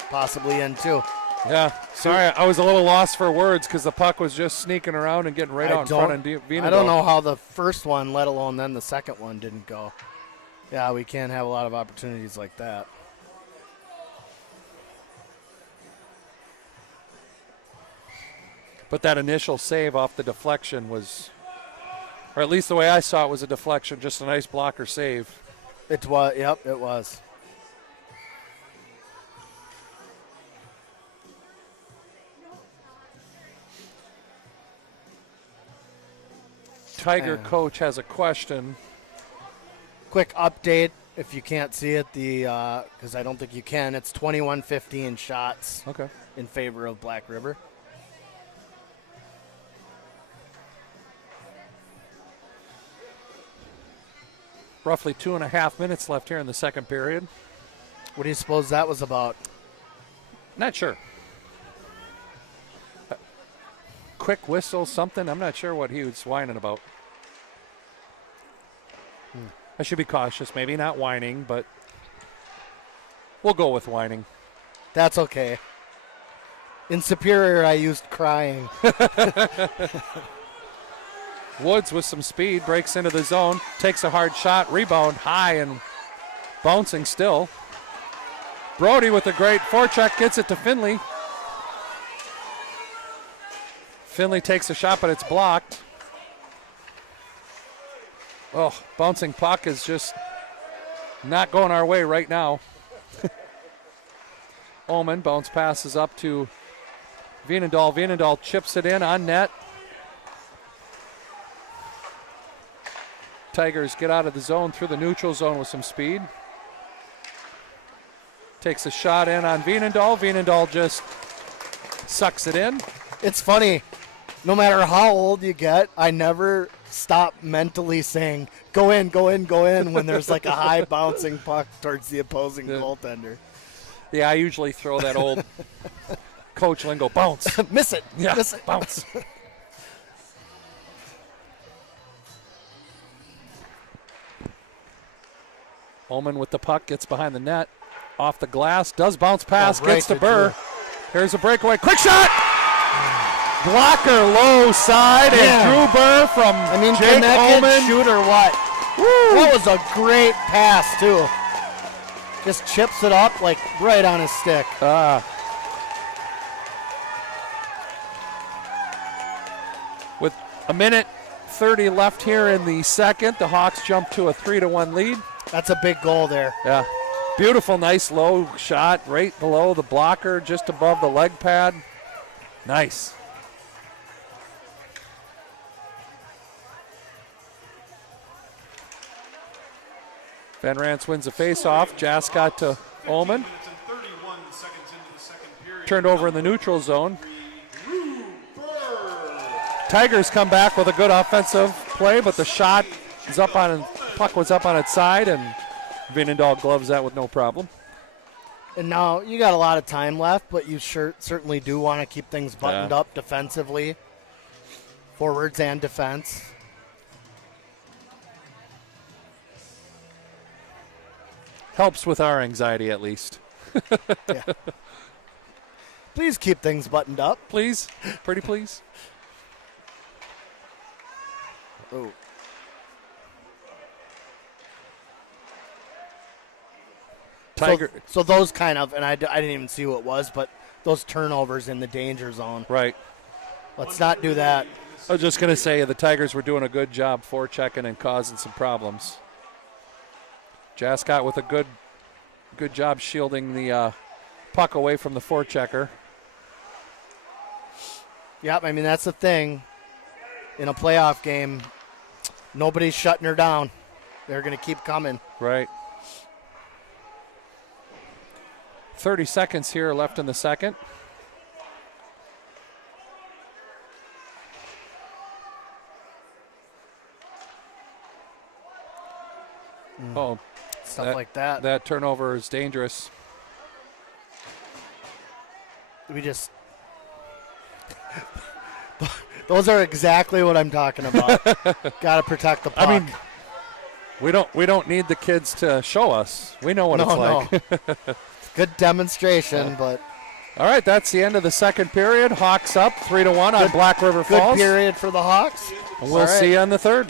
possibly in, too. Yeah, sorry, I was a little lost for words because the puck was just sneaking around and getting right out in front of Vienendahl. I don't know how the first one, let alone then the second one, didn't go. Yeah, we can't have a lot of opportunities like that. But that initial save off the deflection was, or at least the way I saw it, was a deflection, just a nice blocker save. It was, yep, it was. Tiger coach has a question. Quick update, if you can't see it, because I don't think you can. It's 21-15 shots in favor of Black River. Roughly 2.5 minutes left here in the second period. What do you suppose that was about? Not sure. Quick whistle, something. I'm not sure what he was whining about. I should be cautious. Maybe not whining, but we'll go with whining. That's okay. In Superior, I used crying. Woods with some speed, breaks into the zone, takes a hard shot, rebound high and bouncing still. Brody with a great forecheck, gets it to Finley. Finley takes a shot, but it's blocked. Oh, bouncing puck is just not going our way right now. Ullman bounce passes up to Vienendahl. Vienendahl chips it in on net. Tigers get out of the zone through the neutral zone with some speed. Takes a shot in on Vienendahl. Vienendahl just sucks it in. It's funny. No matter how old you get, I never stop mentally saying, go in, go in, go in, when there's like a high bouncing puck towards the opposing goaltender. Yeah, I usually throw that old coach lingo, bounce. Miss it. Yeah, Miss it. bounce. Ullman with the puck, gets behind the net. Off the glass, does bounce pass, right gets to to Burr. Here's a breakaway, quick shot! Blocker low side, and Drew Burr from Jake can that Ullman. kid shoot or what? Woo. That was a great pass, too. Just chips it up, like, right on his stick. With a minute 30 left here in the second, the Hawks jump to a 3-1 lead. That's a big goal there. Yeah. Beautiful, nice low shot right below the blocker, just above the leg pad. Nice. Van Rance wins the faceoff. Jascott to Ullman. Turned over in the neutral zone. Tigers come back with a good offensive play, but the shot is up on, puck was up on its side, and Vienendahl gloves that with no problem. And now you got a lot of time left, but you certainly do want to keep things buttoned up defensively, forwards and defense. Helps with our anxiety, at least. Yeah. Please keep things buttoned up. Please. Pretty please. Oh. Tiger. So those kind of, and I didn't even see who it was, but those turnovers in the danger zone. Right. Let's not do that. I was just going to say the Tigers were doing a good job forechecking and causing some problems. Jascott with a good job shielding the puck away from the forechecker. Yep, I mean, that's the thing. In a playoff game, nobody's shutting her down. They're going to keep coming. Right. 30 seconds here left in the second. Oh, Stuff like that. That turnover is dangerous. We just... Those are exactly what I'm talking about. Got to protect the puck. I mean, we don't need the kids to show us. We know what it's like. No. Good demonstration, but... All right, that's the end of the second period. Hawks up 3-1 on Black River Falls. Good period for the Hawks. And we'll see you on the third.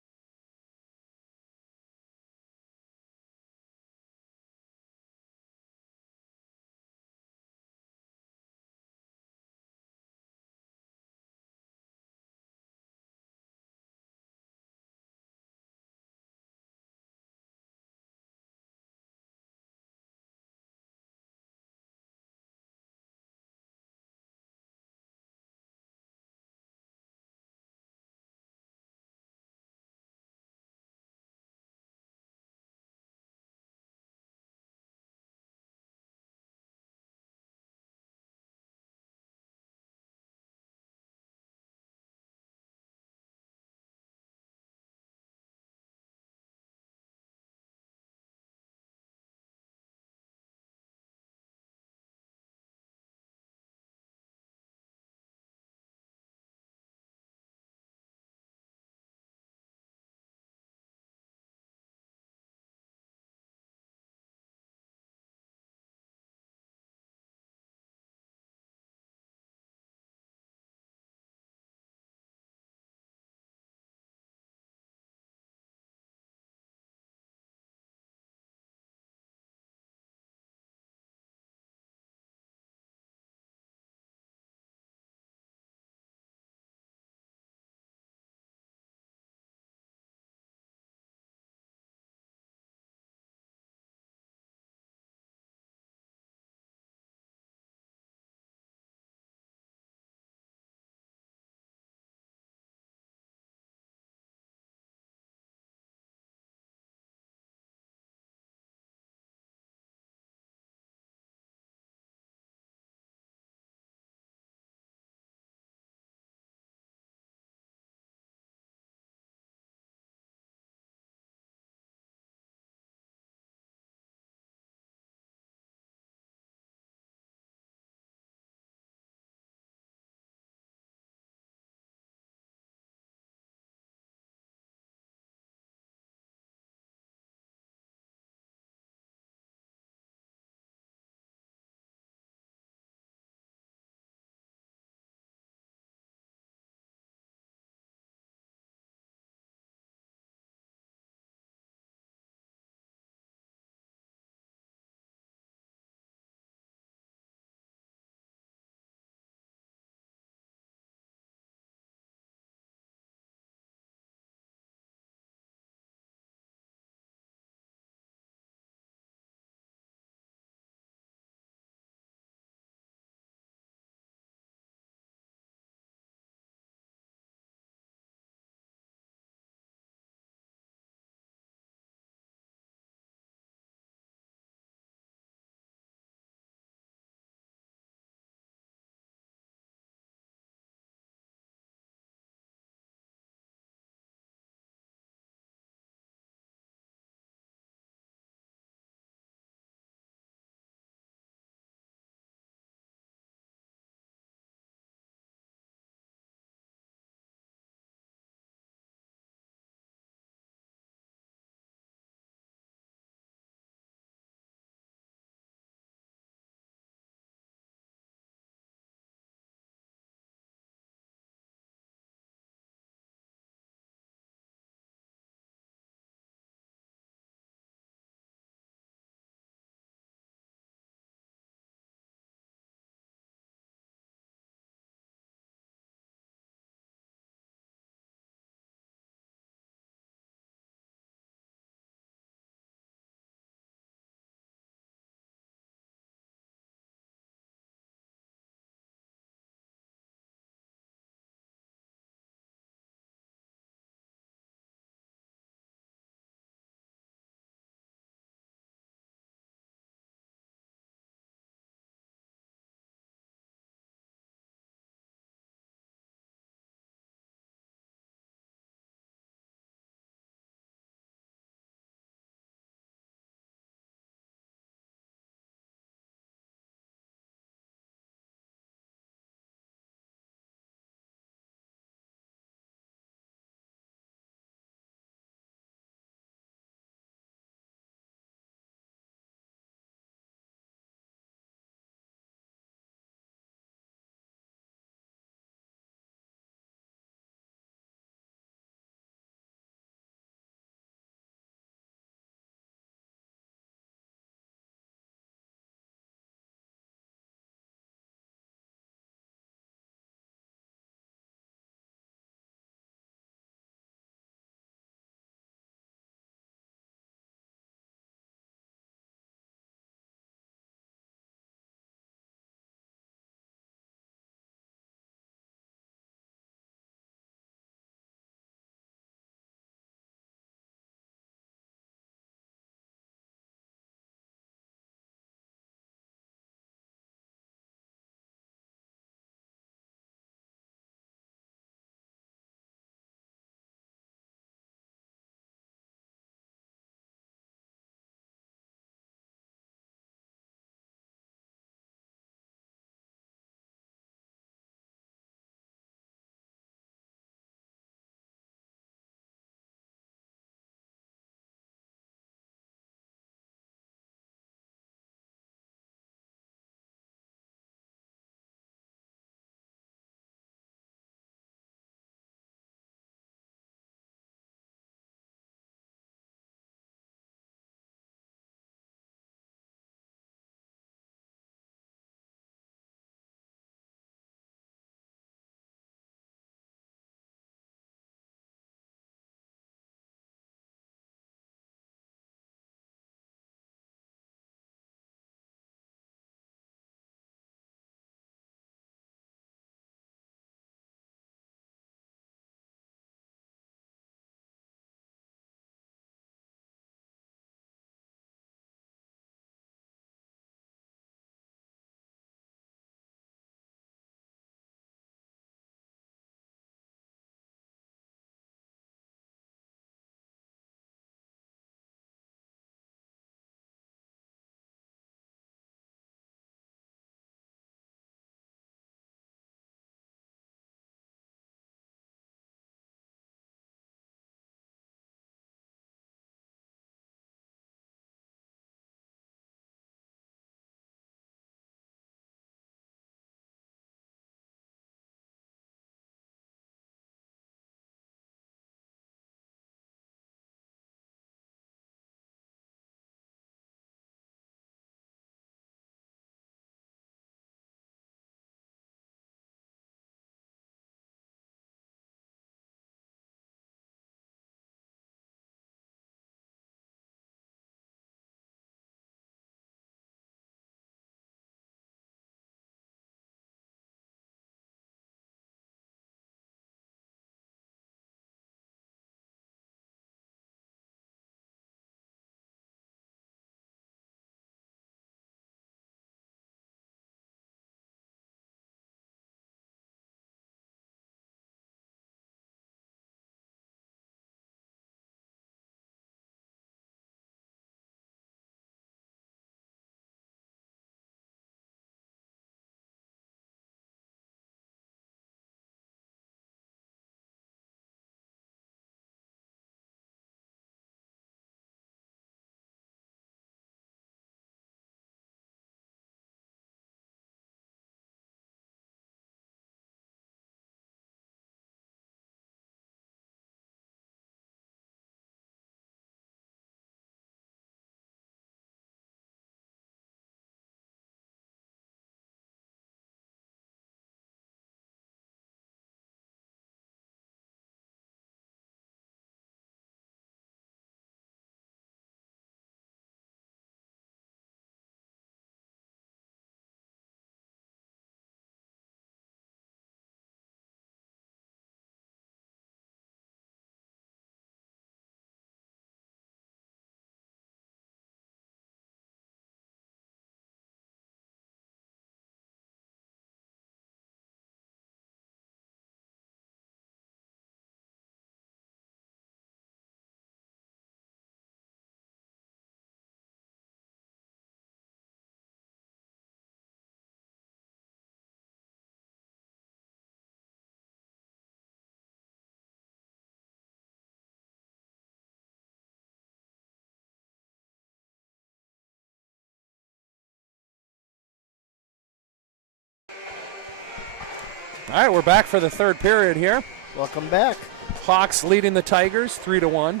All right, we're back for the third period here. Welcome back. Hawks leading the Tigers 3-1.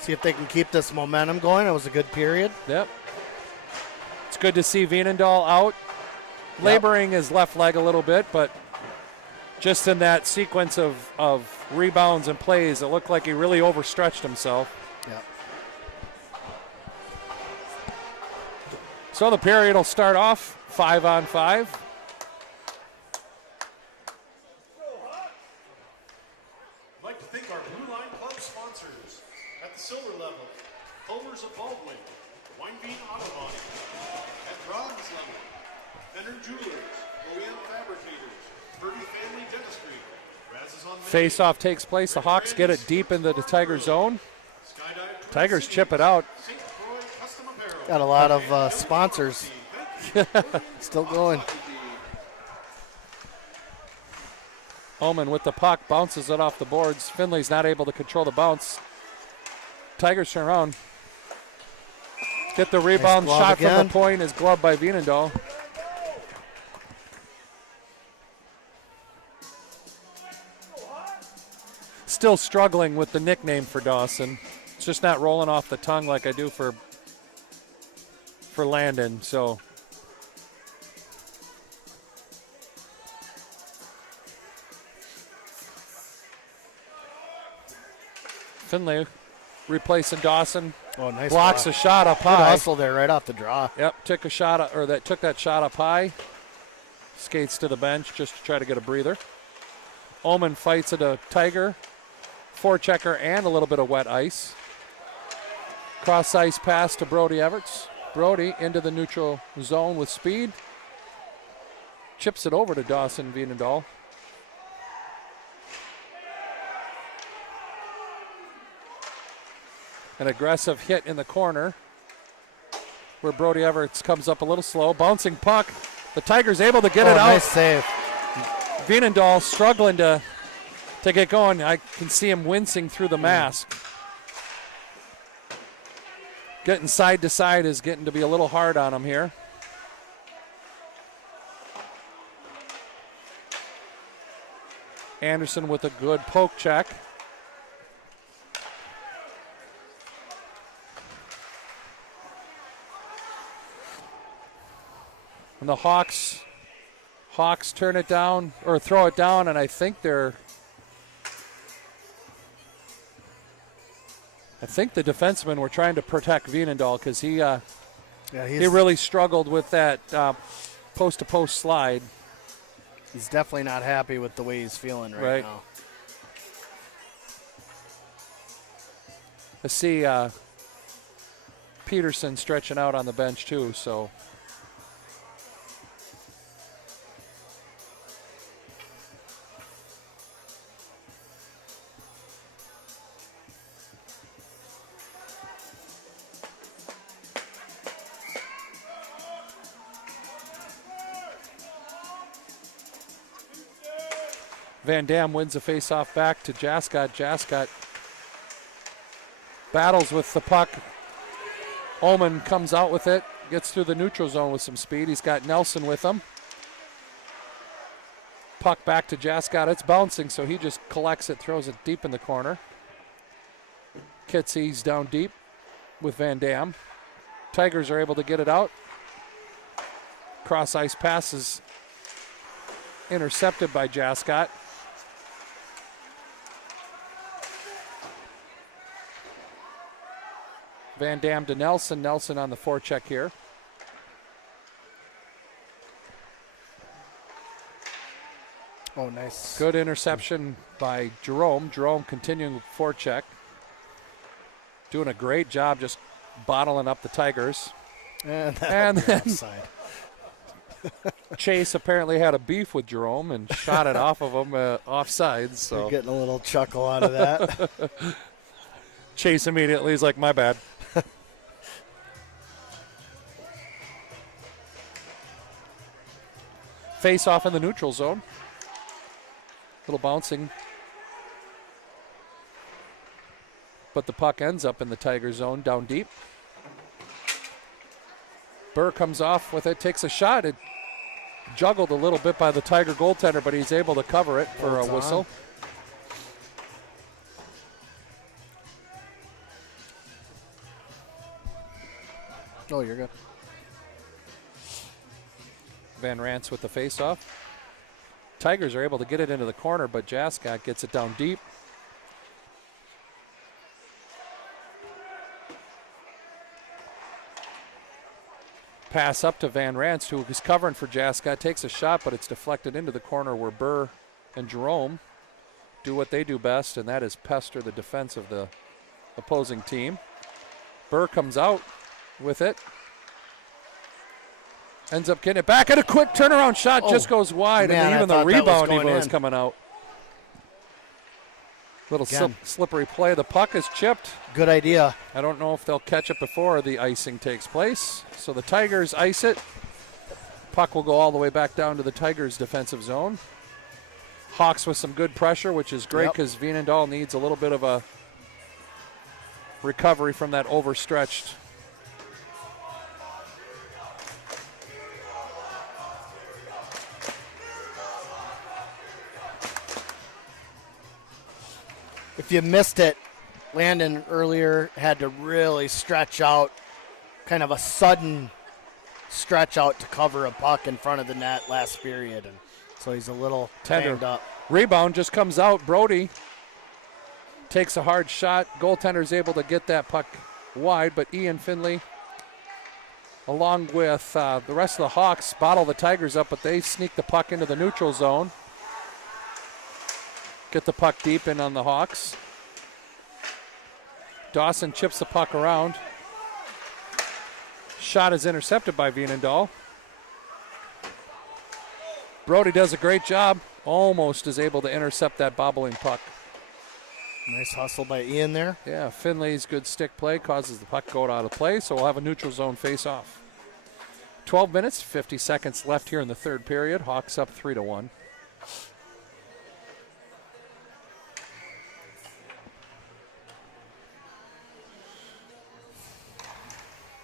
See if they can keep this momentum going. It was a good period. Yep. It's good to see Veenendahl out, laboring his left leg a little bit, but just in that sequence of rebounds and plays, it looked like he really overstretched himself. Yep. So the period will start off 5-on-5. I'd like to thank our Blue Line Club sponsors. At the silver level, Culver's of Baldwin, Weinbean Auto Body. At bronze level, Benner Jewelers, OEM Fabricators, Purdy Family Dentistry, Raz is on Main. Face-off takes place. The Hawks get it deep into the Tiger zone. Tigers chip it out. St. Croix Custom Apparel. Got a lot of sponsors still going. Omen with the puck, bounces it off the boards. Finley's not able to control the bounce. Tigers turn around. Get the rebound, Nice shot glove from again. the point is gloved by Veenendahl. Still struggling with the nickname for Dawson. It's just not rolling off the tongue like I do for Landon. So Finley replacing Dawson. Oh, nice. Blocks a shot up Good high. hustle there right off the draw. Yep, took that shot up high. Skates to the bench just to try to get a breather. Omen fights at a Tiger. Forechecker and a little bit of wet ice. Cross ice pass to Brody Everts. Brody into the neutral zone with speed. Chips it over to Dawson Veenendahl. An aggressive hit in the corner where Brody Everts comes up a little slow. Bouncing puck. The Tigers able to get it out. Nice save. Veenendahl struggling to get going. I can see him wincing through the mask. Getting side to side is getting to be a little hard on him here. Anderson with a good poke check. And the Hawks turn it down or throw it down, and I think the defensemen were trying to protect Veenendahl because he really struggled with that post-to-post slide. He's definitely not happy with the way he's feeling right now. I see Peterson stretching out on the bench too, so. Van Dam wins the faceoff back to Jascott. Jascott battles with the puck. Ullman comes out with it, gets through the neutral zone with some speed. He's got Nelson with him. Puck back to Jascott. It's bouncing, so he just collects it, throws it deep in the corner. Kitsy's down deep with Van Dam. Tigers are able to get it out. Cross ice passes intercepted by Jascott. Van Dam to Nelson. Nelson on the forecheck here. Oh, nice. Good interception by Jerome. Jerome continuing with forecheck. Doing a great job just bottling up the Tigers. And then offside. Chase apparently had a beef with Jerome and shot it off of him offsides. So You're getting a little chuckle out of that. Chase immediately is like, my bad. Face off in the neutral zone. Little bouncing. But the puck ends up in the Tiger zone down deep. Burr comes off with it, takes a shot. Juggled a little bit by the Tiger goaltender, but he's able to cover it for a whistle. Oh, you're good. Van Rance with the faceoff. Tigers are able to get it into the corner, but Jascott gets it down deep. Pass up to Van Rance, who is covering for Jascott, takes a shot, but it's deflected into the corner where Burr and Jerome do what they do best, and that is pester the defense of the opposing team. Burr comes out with it. Ends up getting it back, and a quick turnaround shot just goes wide, man, and even the rebound was coming out. Little slippery play. The puck is chipped. Good idea. I don't know if they'll catch it before the icing takes place. So the Tigers ice it. Puck will go all the way back down to the Tigers' defensive zone. Hawks with some good pressure, which is great because Veenendaal needs a little bit of a recovery from that overstretched. If you missed it, Landon earlier had to really stretch out, kind of a sudden stretch out to cover a puck in front of the net last period. And so he's a little banged up. Rebound just comes out. Brody takes a hard shot. Goaltender's able to get that puck wide, but Ian Finley, along with the rest of the Hawks, bottle the Tigers up, but they sneak the puck into the neutral zone. Get the puck deep in on the Hawks. Dawson chips the puck around. Shot is intercepted by Veenendaal. Brody does a great job. Almost is able to intercept that bobbling puck. Nice hustle by Ian there. Yeah, Finley's good stick play causes the puck to go out of play, so we'll have a neutral zone face-off. 12 minutes, 50 seconds left here in the third period. Hawks up 3-1.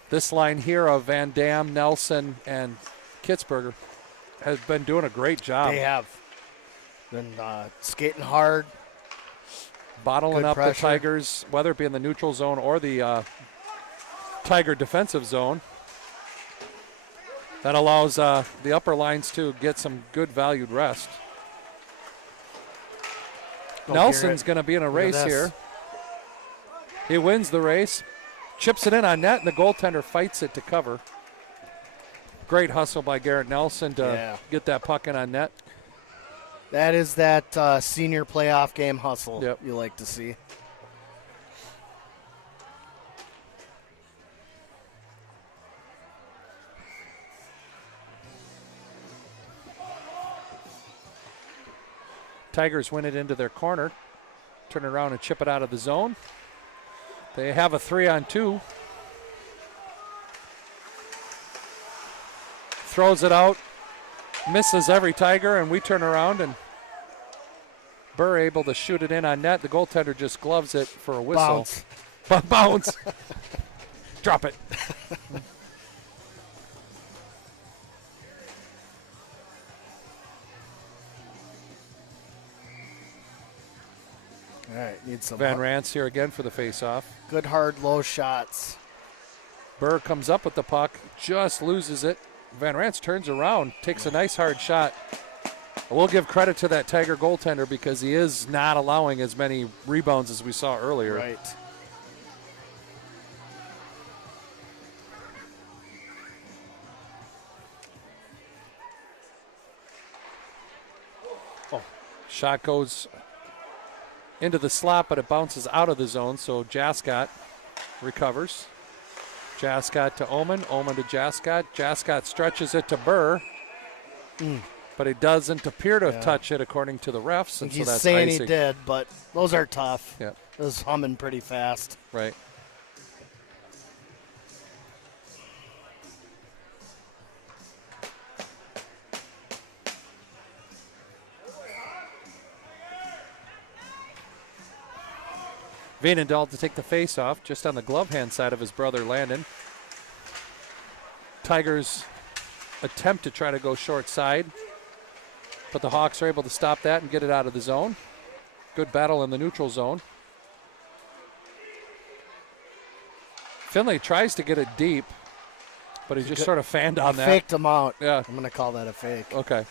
This line here of Van Dam, Nelson, and Kitzberger has been doing a great job. They have been skating hard. Bottling up the Tigers, whether it be in the neutral zone or the Tiger defensive zone. That allows the upper lines to get some good valued rest. Nelson's going to be in a race here. He wins the race. Chips it in on net, and the goaltender fights it to cover. Great hustle by Garrett Nelson to get that puck in on net. That is that senior playoff game hustle you like to see. Tigers win it into their corner. Turn around and chip it out of the zone. They have a 3-on-2. Throws it out. Misses every Tiger, and we turn around, and Burr able to shoot it in on net. The goaltender just gloves it for a whistle. Bounce. Bounce. Drop it. All right, need some Van Rance here again for the face-off. Good hard low shots. Burr comes up with the puck, just loses it. Van Rance turns around, takes a nice hard shot. We'll give credit to that Tiger goaltender because he is not allowing as many rebounds as we saw earlier. Right. Shot goes into the slot, but it bounces out of the zone, so Jascott recovers. Jascott to Oman, Oman to Jascott. Jascott stretches it to Burr, but he doesn't appear to touch it according to the refs. And he's so that's saying icing. he did, but those are tough. Yep. It was humming pretty fast. Right. Veenendaal to take the face-off just on the glove hand side of his brother Landon. Tigers attempt to try to go short side. But the Hawks are able to stop that and get it out of the zone. Good battle in the neutral zone. Finley tries to get it deep, but he just sort of fanned on that. Faked him out. Yeah. I'm going to call that a fake. Okay.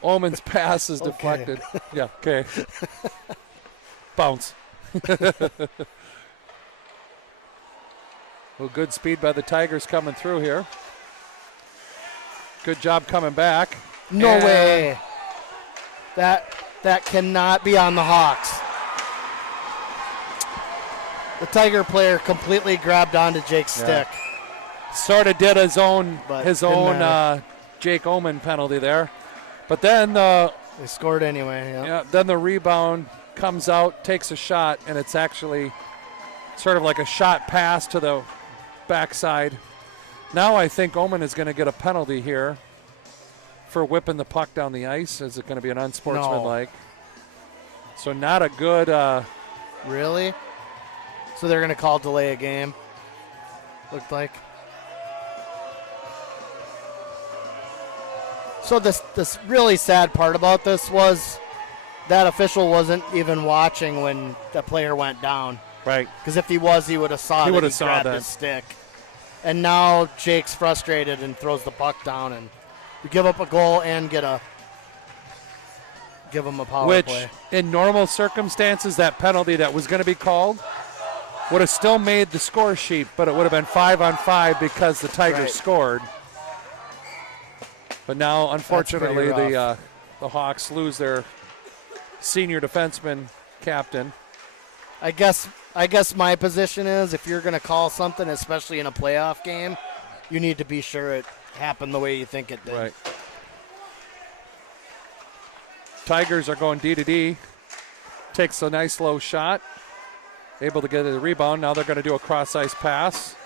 Omen's pass is deflected. Yeah, okay. Bounce. Well, good speed by the Tigers coming through here. Good job coming back. No way. That cannot be on the Hawks. The Tiger player completely grabbed onto Jake's stick. Sort of did his own matter. Jake Omen penalty there. But then They scored anyway. Yeah. then the rebound comes out, takes a shot, and it's actually sort of like a shot pass to the backside. Now I think Omen is going to get a penalty here for whipping the puck down the ice. Is it going to be an unsportsmanlike? No. So not a good... Really? So they're going to call delay a game, looked like. So this really sad part about this was that official wasn't even watching when the player went down. Right. Because if he was, he would have saw that he grabbed his stick. And now Jake's frustrated and throws the puck down, and you give up a goal and give him a power play. Which, in normal circumstances, that penalty that was going to be called would have still made the score sheet, but it would have been 5-on-5 because the Tigers scored. But now, unfortunately, the Hawks lose their senior defenseman captain. I guess my position is if you're going to call something, especially in a playoff game, you need to be sure it happened the way you think it did. Right. Tigers are going D to D. Takes a nice low shot. Able to get a rebound. Now they're going to do a cross-ice pass.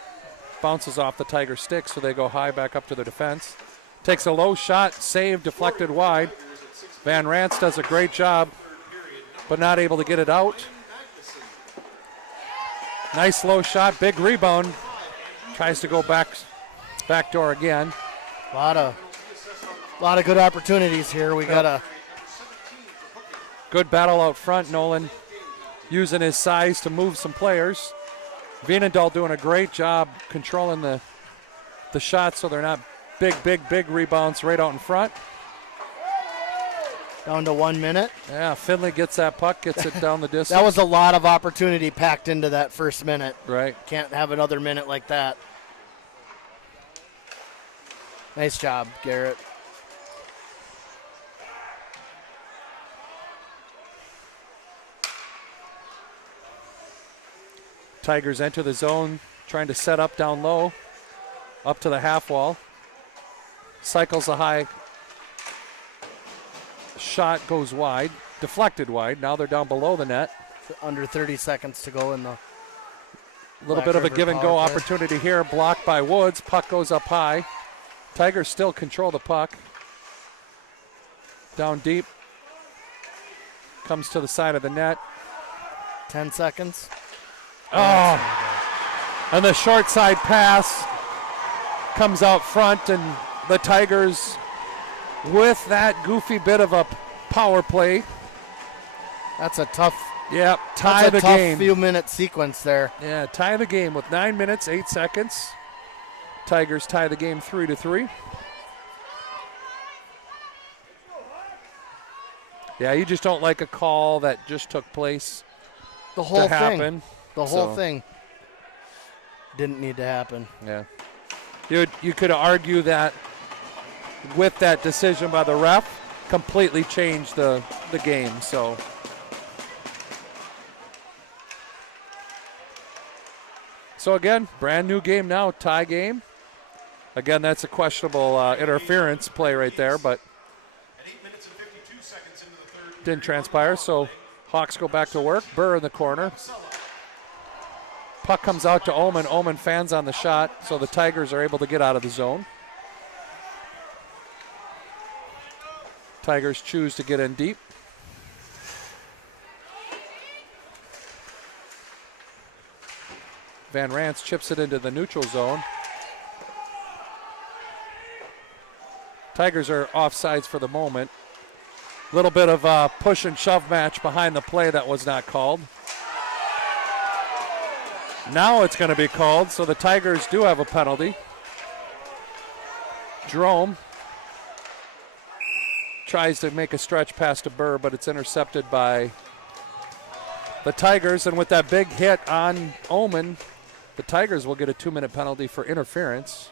Bounces off the Tiger stick, so they go high back up to the defense. Takes a low shot, saved, deflected wide. Van Rance does a great job, but not able to get it out. Nice low shot, big rebound. Tries to go back door again. A lot of good opportunities here. We got a good battle out front. Nolan using his size to move some players. Vienendahl doing a great job controlling the shots so they're not big rebounds right out in front. Down to 1 minute. Yeah, Finley gets that puck, gets it down the distance. That was a lot of opportunity packed into that first minute. Right. Can't have another minute like that. Nice job, Garrett. Tigers enter the zone, trying to set up down low, up to the half wall. Cycles a high shot, goes wide, deflected wide. Now they're down below the net. Under 30 seconds to go in the little bit of a give and go opportunity here, blocked by Woods. Puck goes up high. Tigers still control the puck. Down deep. Comes to the side of the net. 10 seconds. Oh, and the short side pass comes out front, and the Tigers, with that goofy bit of a power play. That's a tough. Yeah, tie the game. Tough few-minute sequence there. Yeah, tie the game with 9 minutes, 8 seconds. Tigers tie the game 3-3. Yeah, you just don't like a call that just took place. The whole to happen. The whole thing didn't need to happen. Yeah. You could argue that with that decision by the ref, completely changed the game. So again, brand new game now, tie game. Again, that's a questionable interference play right there, but didn't transpire. So Hawks go back to work. Burr in the corner. Puck comes out to Omen. Omen fans on the shot, so the Tigers are able to get out of the zone. Tigers choose to get in deep. Van Rance chips it into the neutral zone. Tigers are offsides for the moment. Little bit of a push and shove match behind the play that was not called. Now it's going to be called, so the Tigers do have a penalty. Jerome tries to make a stretch pass to Burr, but it's intercepted by the Tigers. And with that big hit on Omen, the Tigers will get a 2-minute penalty for interference.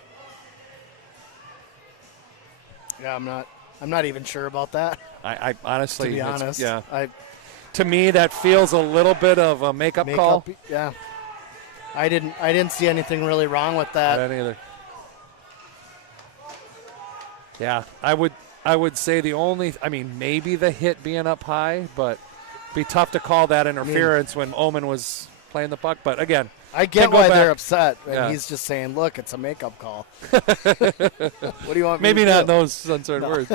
Yeah, I'm not even sure about that. I honestly, To be honest, yeah. To me, that feels a little bit of a makeup call. Yeah, I didn't see anything really wrong with that. I didn't either. Yeah, I would say the only, maybe the hit being up high, but it'd be tough to call that interference when Omen was playing the puck. But again, I get why they're upset, and Yeah. he's just saying, "Look, it's a makeup call." What do you want me maybe to not do? those uncertain words.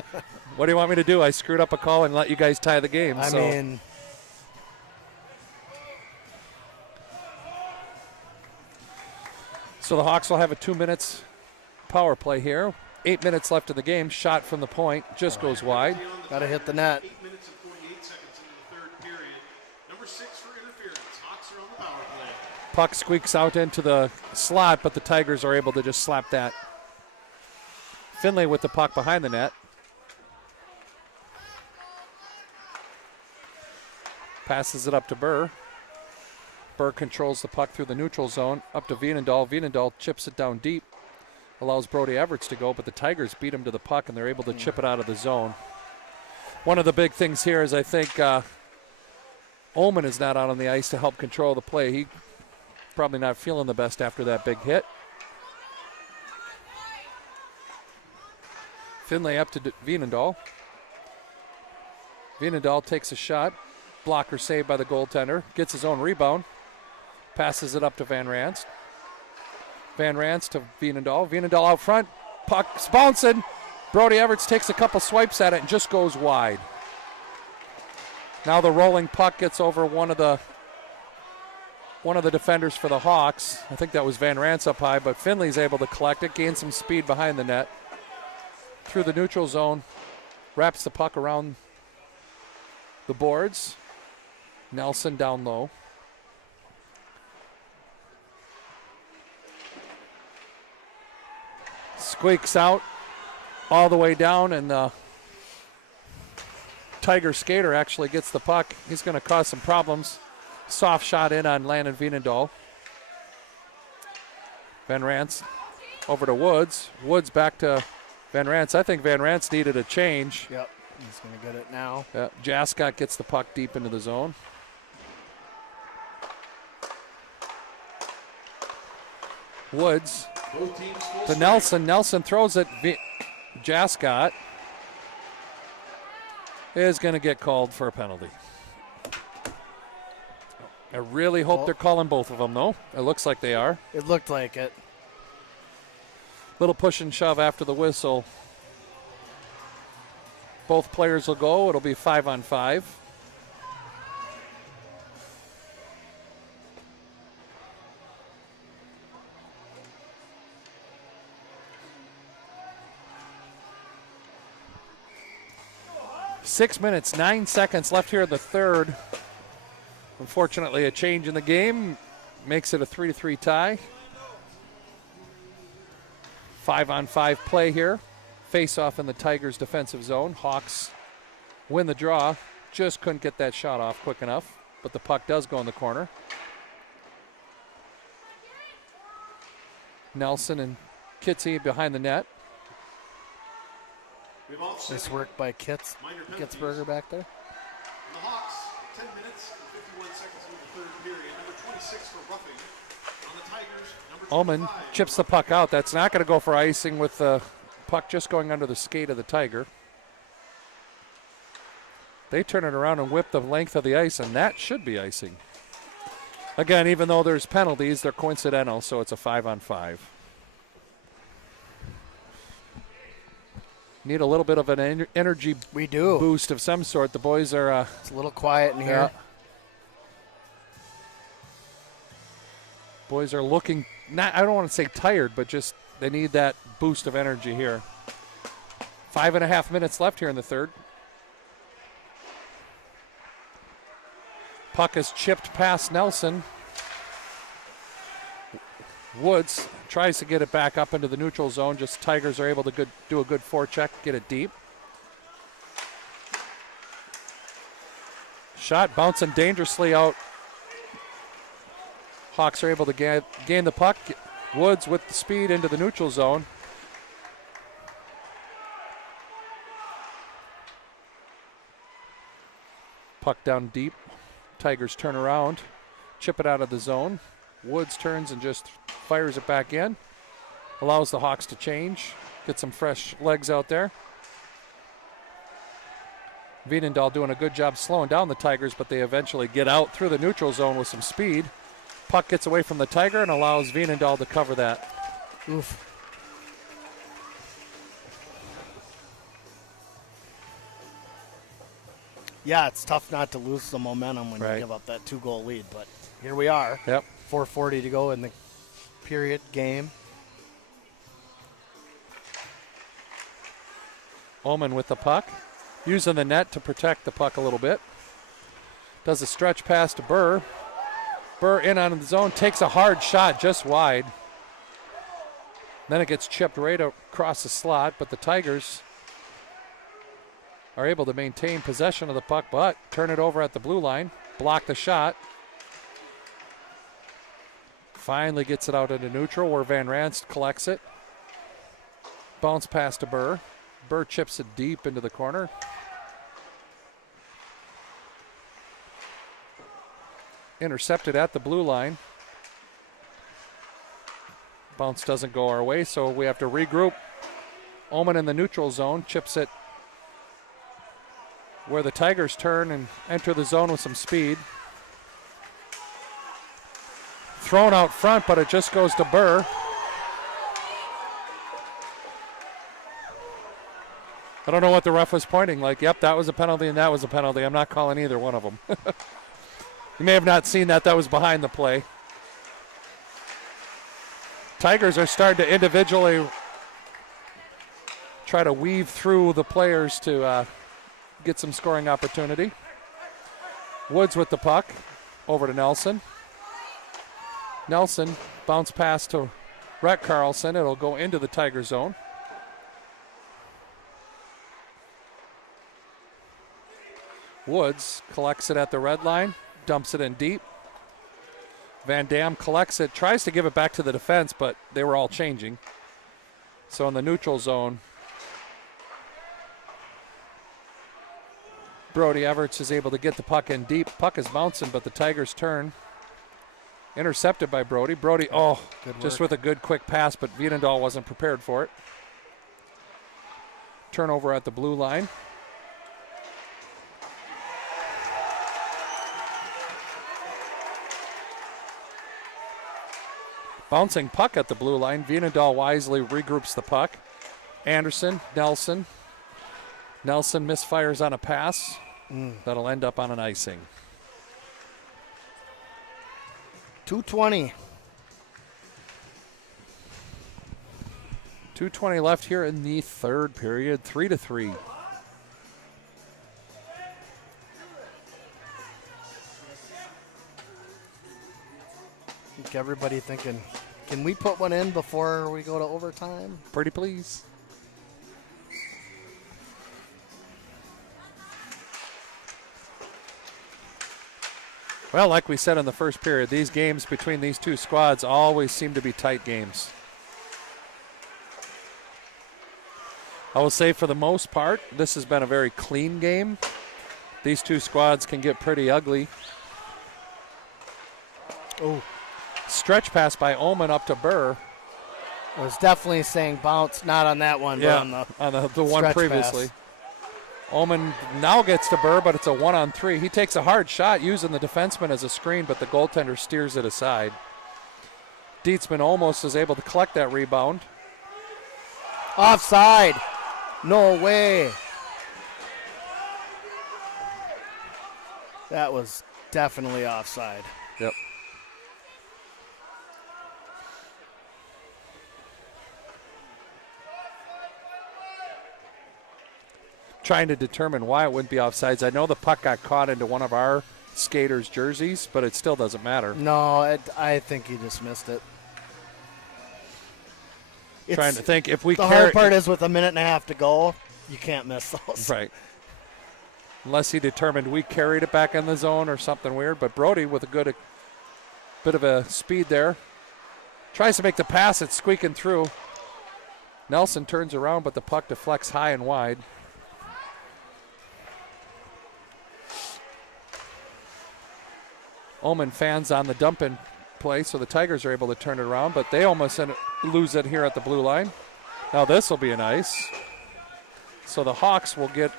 What do you want me to do? I screwed up a call and let you guys tie the game. I so. mean, So the Hawks will have a 2 minutes power play here. 8 minutes left in the game. Shot from the point just goes wide. gotta hit the net. 8 minutes and 48 seconds into the third period. Number 6 for interference. Hawks are on the power play. Puck squeaks out into the slot, but the Tigers are able to just slap that. Finley with the puck behind the net. Passes it up to Burr. Burr controls the puck through the neutral zone. Up to Vienendahl. Vienendahl chips it down deep. Allows Brody Everts to go, but the Tigers beat him to the puck, and they're able to chip it out of the zone. One of the big things here is I think Ullman is not out on the ice to help control the play. He probably not feeling the best after that big hit. Finlay up to Vienendahl. Vienendahl takes a shot. Blocker saved by the goaltender. Gets his own rebound. Passes it up to Van Ranst. Van Ranst to Vienendahl. Vienendahl out front. Puck's bouncing. Brody Everts takes a couple swipes at it and just goes wide. Now the rolling puck gets over one of the defenders for the Hawks. I think that was Van Ranst up high, but Finley's able to collect it, gain some speed behind the net. Through the neutral zone. Wraps the puck around the boards. Nelson down low. Squeaks out all the way down, and the Tiger skater actually gets the puck. He's going to cause some problems. Soft shot in on Landon Vienendahl. Van Ranst over to Woods. Woods back to Van Ranst. I think Van Ranst needed a change. Yep, he's going to get it now. Jascott gets the puck deep into the zone. Woods Both teams full to strength. Nelson. Nelson throws it. Jascott is going to get called for a penalty. I really hope they're calling both of them, though. It looks like they are. It looked like it. Little push and shove after the whistle. Both players will go. It'll be 5-on-5. Six minutes, 9 seconds left here in the third. Unfortunately, a change in the game makes it a 3-3 tie. 5-on-5 play here. Face off in the Tigers' defensive zone. Hawks win the draw. Just couldn't get that shot off quick enough, but the puck does go in the corner. Nelson and Kitsy behind the net. We have offset Nice work by minor penalties. Kitzberger back there. And the Hawks, 10 minutes and 51 seconds into the third period. Number 26 for roughing. On the Tigers, number 25. Ullman chips the puck out. That's not going to go for icing with the puck just going under the skate of the Tiger. They turn it around and whip the length of the ice, and that should be icing. Again, even though there's penalties, they're coincidental, so it's a 5-on-5. Need a little bit of an energy We do. boost of some sort. The boys are It's a little quiet in here. boys are looking, not, I don't want to say tired, but just they need that boost of energy here. 5.5 minutes left here in the third. Puck is chipped past Nelson. Woods tries to get it back up into the neutral zone. Just Tigers are able to do a good forecheck, get it deep. Shot bouncing dangerously out. Hawks are able to gain the puck. Woods with the speed into the neutral zone. Puck down deep. Tigers turn around, chip it out of the zone. Woods turns and just fires it back in. Allows the Hawks to change, get some fresh legs out there. Veenendahl doing a good job slowing down the Tigers, but they eventually get out through the neutral zone with some speed. Puck gets away from the Tiger and allows Veenendahl to cover that. Oof. Yeah, it's tough not to lose the momentum when you give up that 2-goal lead, but here we are. Yep. 4:40 to go in the period game. Omen with the puck, using the net to protect the puck a little bit. Does a stretch pass to Burr. Burr in on the zone, takes a hard shot just wide. Then it gets chipped right across the slot, but the Tigers are able to maintain possession of the puck, but turn it over at the blue line, block the shot. Finally gets it out into neutral where Van Ranst collects it. Bounce pass to Burr. Burr chips it deep into the corner. Intercepted at the blue line. Bounce doesn't go our way, so we have to regroup. Omen in the neutral zone, chips it where the Tigers turn and enter the zone with some speed. Thrown out front, but it just goes to Burr. I don't know what the ref was pointing like. Yep, that was a penalty and that was a penalty. I'm not calling either one of them. You may have not seen that. That was behind the play. Tigers are starting to individually try to weave through the players to get some scoring opportunity. Woods with the puck over to Nelson. Nelson bounce pass to Rhett Carlson. It'll go into the Tiger zone. Woods collects it at the red line, dumps it in deep. Van Dam collects it, tries to give it back to the defense, but they were all changing. So in the neutral zone, Brody Everts is able to get the puck in deep. Puck is bouncing, but the Tigers turn. Intercepted by Brody. Brody, just with a good quick pass, but Veenendahl wasn't prepared for it. Turnover at the blue line. Bouncing puck at the blue line. Veenendahl wisely regroups the puck. Anderson, Nelson. Nelson misfires on a pass. That'll end up on an icing. 2:20. 2:20 left here in the third period. 3-3. I think everybody thinking, can we put one in before we go to overtime? Pretty please. Well, like we said in the first period, these games between these two squads always seem to be tight games. I will say for the most part, this has been a very clean game. These two squads can get pretty ugly. Oh. Stretch pass by Omen up to Burr. I was definitely saying bounce, not on that one, but on the one previously. Pass. Omen now gets to Burr, but it's a 1-on-3. He takes a hard shot using the defenseman as a screen, but the goaltender steers it aside. Dietzman almost is able to collect that rebound. Offside. No way. That was definitely offside. Yep. trying to determine why it wouldn't be offsides. I know the puck got caught into one of our skaters' jerseys, but it still doesn't matter. No, I think he just missed it. Trying to think if we the hard part is with a minute and a half to go, you can't miss those. Right. Unless he determined we carried it back in the zone or something weird. But Brody with a good bit of a speed there. Tries to make the pass. It's squeaking through. Nelson turns around, but the puck deflects high and wide. Omen fans on the dump-in play, so the Tigers are able to turn it around, but they almost lose it here at the blue line. Now this will be an ice. So the Hawks will get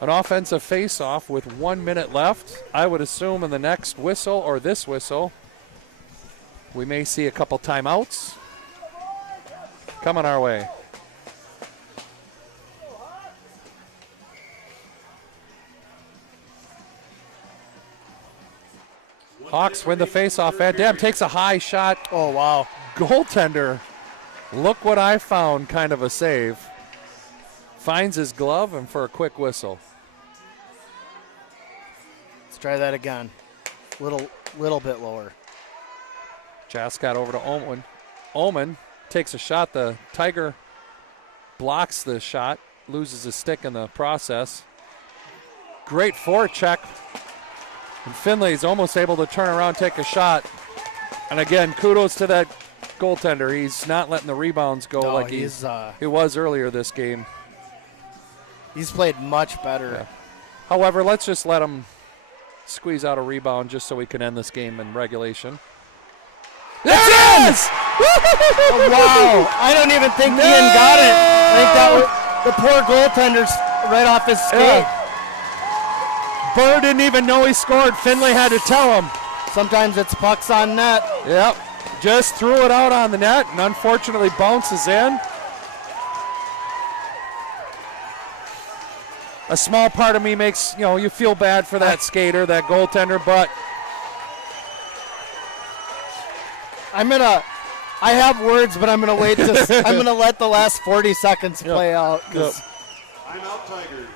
an offensive face-off with 1 minute left. I would assume in the next whistle or this whistle, we may see a couple timeouts coming our way. Hawks win the face-off. Van Dam takes a high shot. Oh, wow. Goaltender, look what I found, kind of a save. Finds his glove and for a quick whistle. Let's try that again. Little bit lower. Jascott over to Omen. Omen takes a shot. The Tiger blocks the shot, loses his stick in the process. Great forecheck. And Finley's almost able to turn around, take a shot. And again, kudos to that goaltender. He's not letting the rebounds go like he was earlier this game. He's played much better. Yeah. However, let's just let him squeeze out a rebound just so we can end this game in regulation. There it is! Oh, wow. I don't even think Ian got it. I think that was the poor goaltender's right off his skate. Yeah. Burr didn't even know he scored. Finley had to tell him. Sometimes it's pucks on net. Yep. Just threw it out on the net and unfortunately bounces in. A small part of me makes, you feel bad for that skater, that goaltender, but I have words, but I'm gonna wait I'm gonna let the last 40 seconds play out. Timeout, Tigers.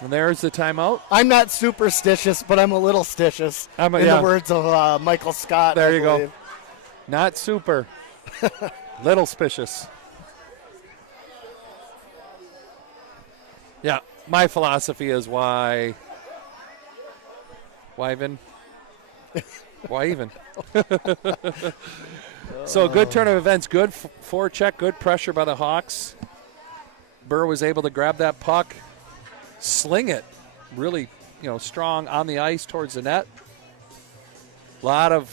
And there's the timeout. I'm not superstitious, but I'm a little stitious. In the words of Michael Scott. There you go. Not super. Little suspicious. Yeah, my philosophy is why even? Why even? So good turn of events, good forecheck, good pressure by the Hawks. Burr was able to grab that puck, sling it really, strong on the ice towards the net. A lot of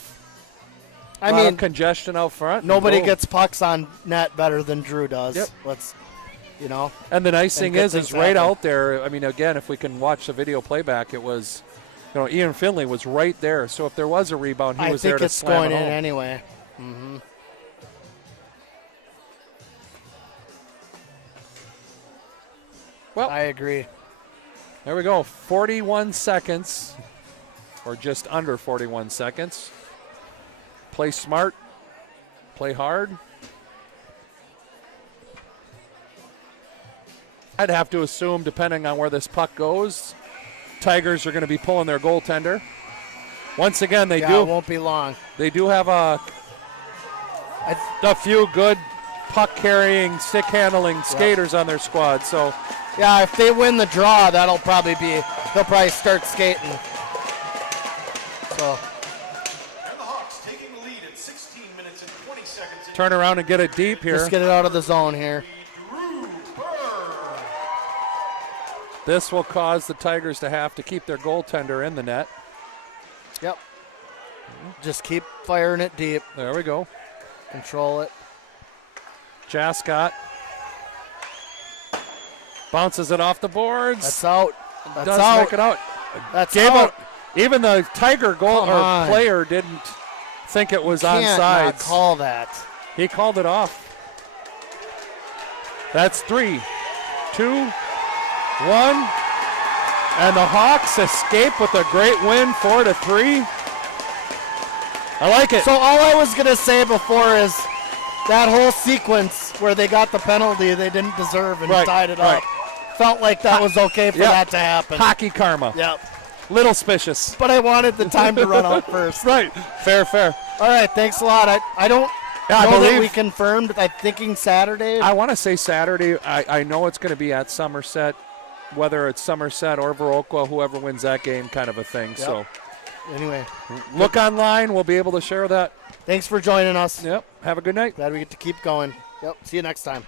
congestion out front. Nobody gets pucks on net better than Drew does. Yep. And the nice thing is right out there. I mean, again, if we can watch the video playback, it was, Ian Finley was right there. So if there was a rebound, he was there to slam it home. I think it's going in anyway. Mm-hmm. Well, I agree. There we go. 41 seconds, or just under 41 seconds. Play smart. Play hard. I'd have to assume, depending on where this puck goes, Tigers are going to be pulling their goaltender. Once again, they do. It won't be long. They do have a few good puck-carrying, stick-handling skaters on their squad. So, yeah, if they win the draw, they'll probably start skating. So, And the Hawks taking the lead at 16 minutes and 20 seconds. Turn around and get it deep here. Just get it out of the zone here. This will cause the Tigers to have to keep their goaltender in the net. Yep. Just keep firing it deep. There we go. Control it. Jascott bounces it off the boards. That's out. Does make it out. That's out. Even the Tiger player didn't think it was onside. Can't call that. He called it off. That's 3, 2, 1, and the Hawks escape with a great win, 4-3. I like it. So all I was going to say before is that whole sequence where they got the penalty they didn't deserve and tied it up. felt like that was okay for Yep. that to happen. Hockey karma. Yep. Little suspicious. But I wanted the time to run out first. Right. Fair. All right, thanks a lot. I don't Yeah, I know that believe- we confirmed. I'm thinking Saturday. I want to say Saturday. I know it's going to be at Somerset, whether it's Somerset or Viroqua, whoever wins that game, kind of a thing. So Anyway, look online. We'll be able to share that. thanks for joining us. Yep. Have a good night. Glad we get to keep going. Yep. See you next time.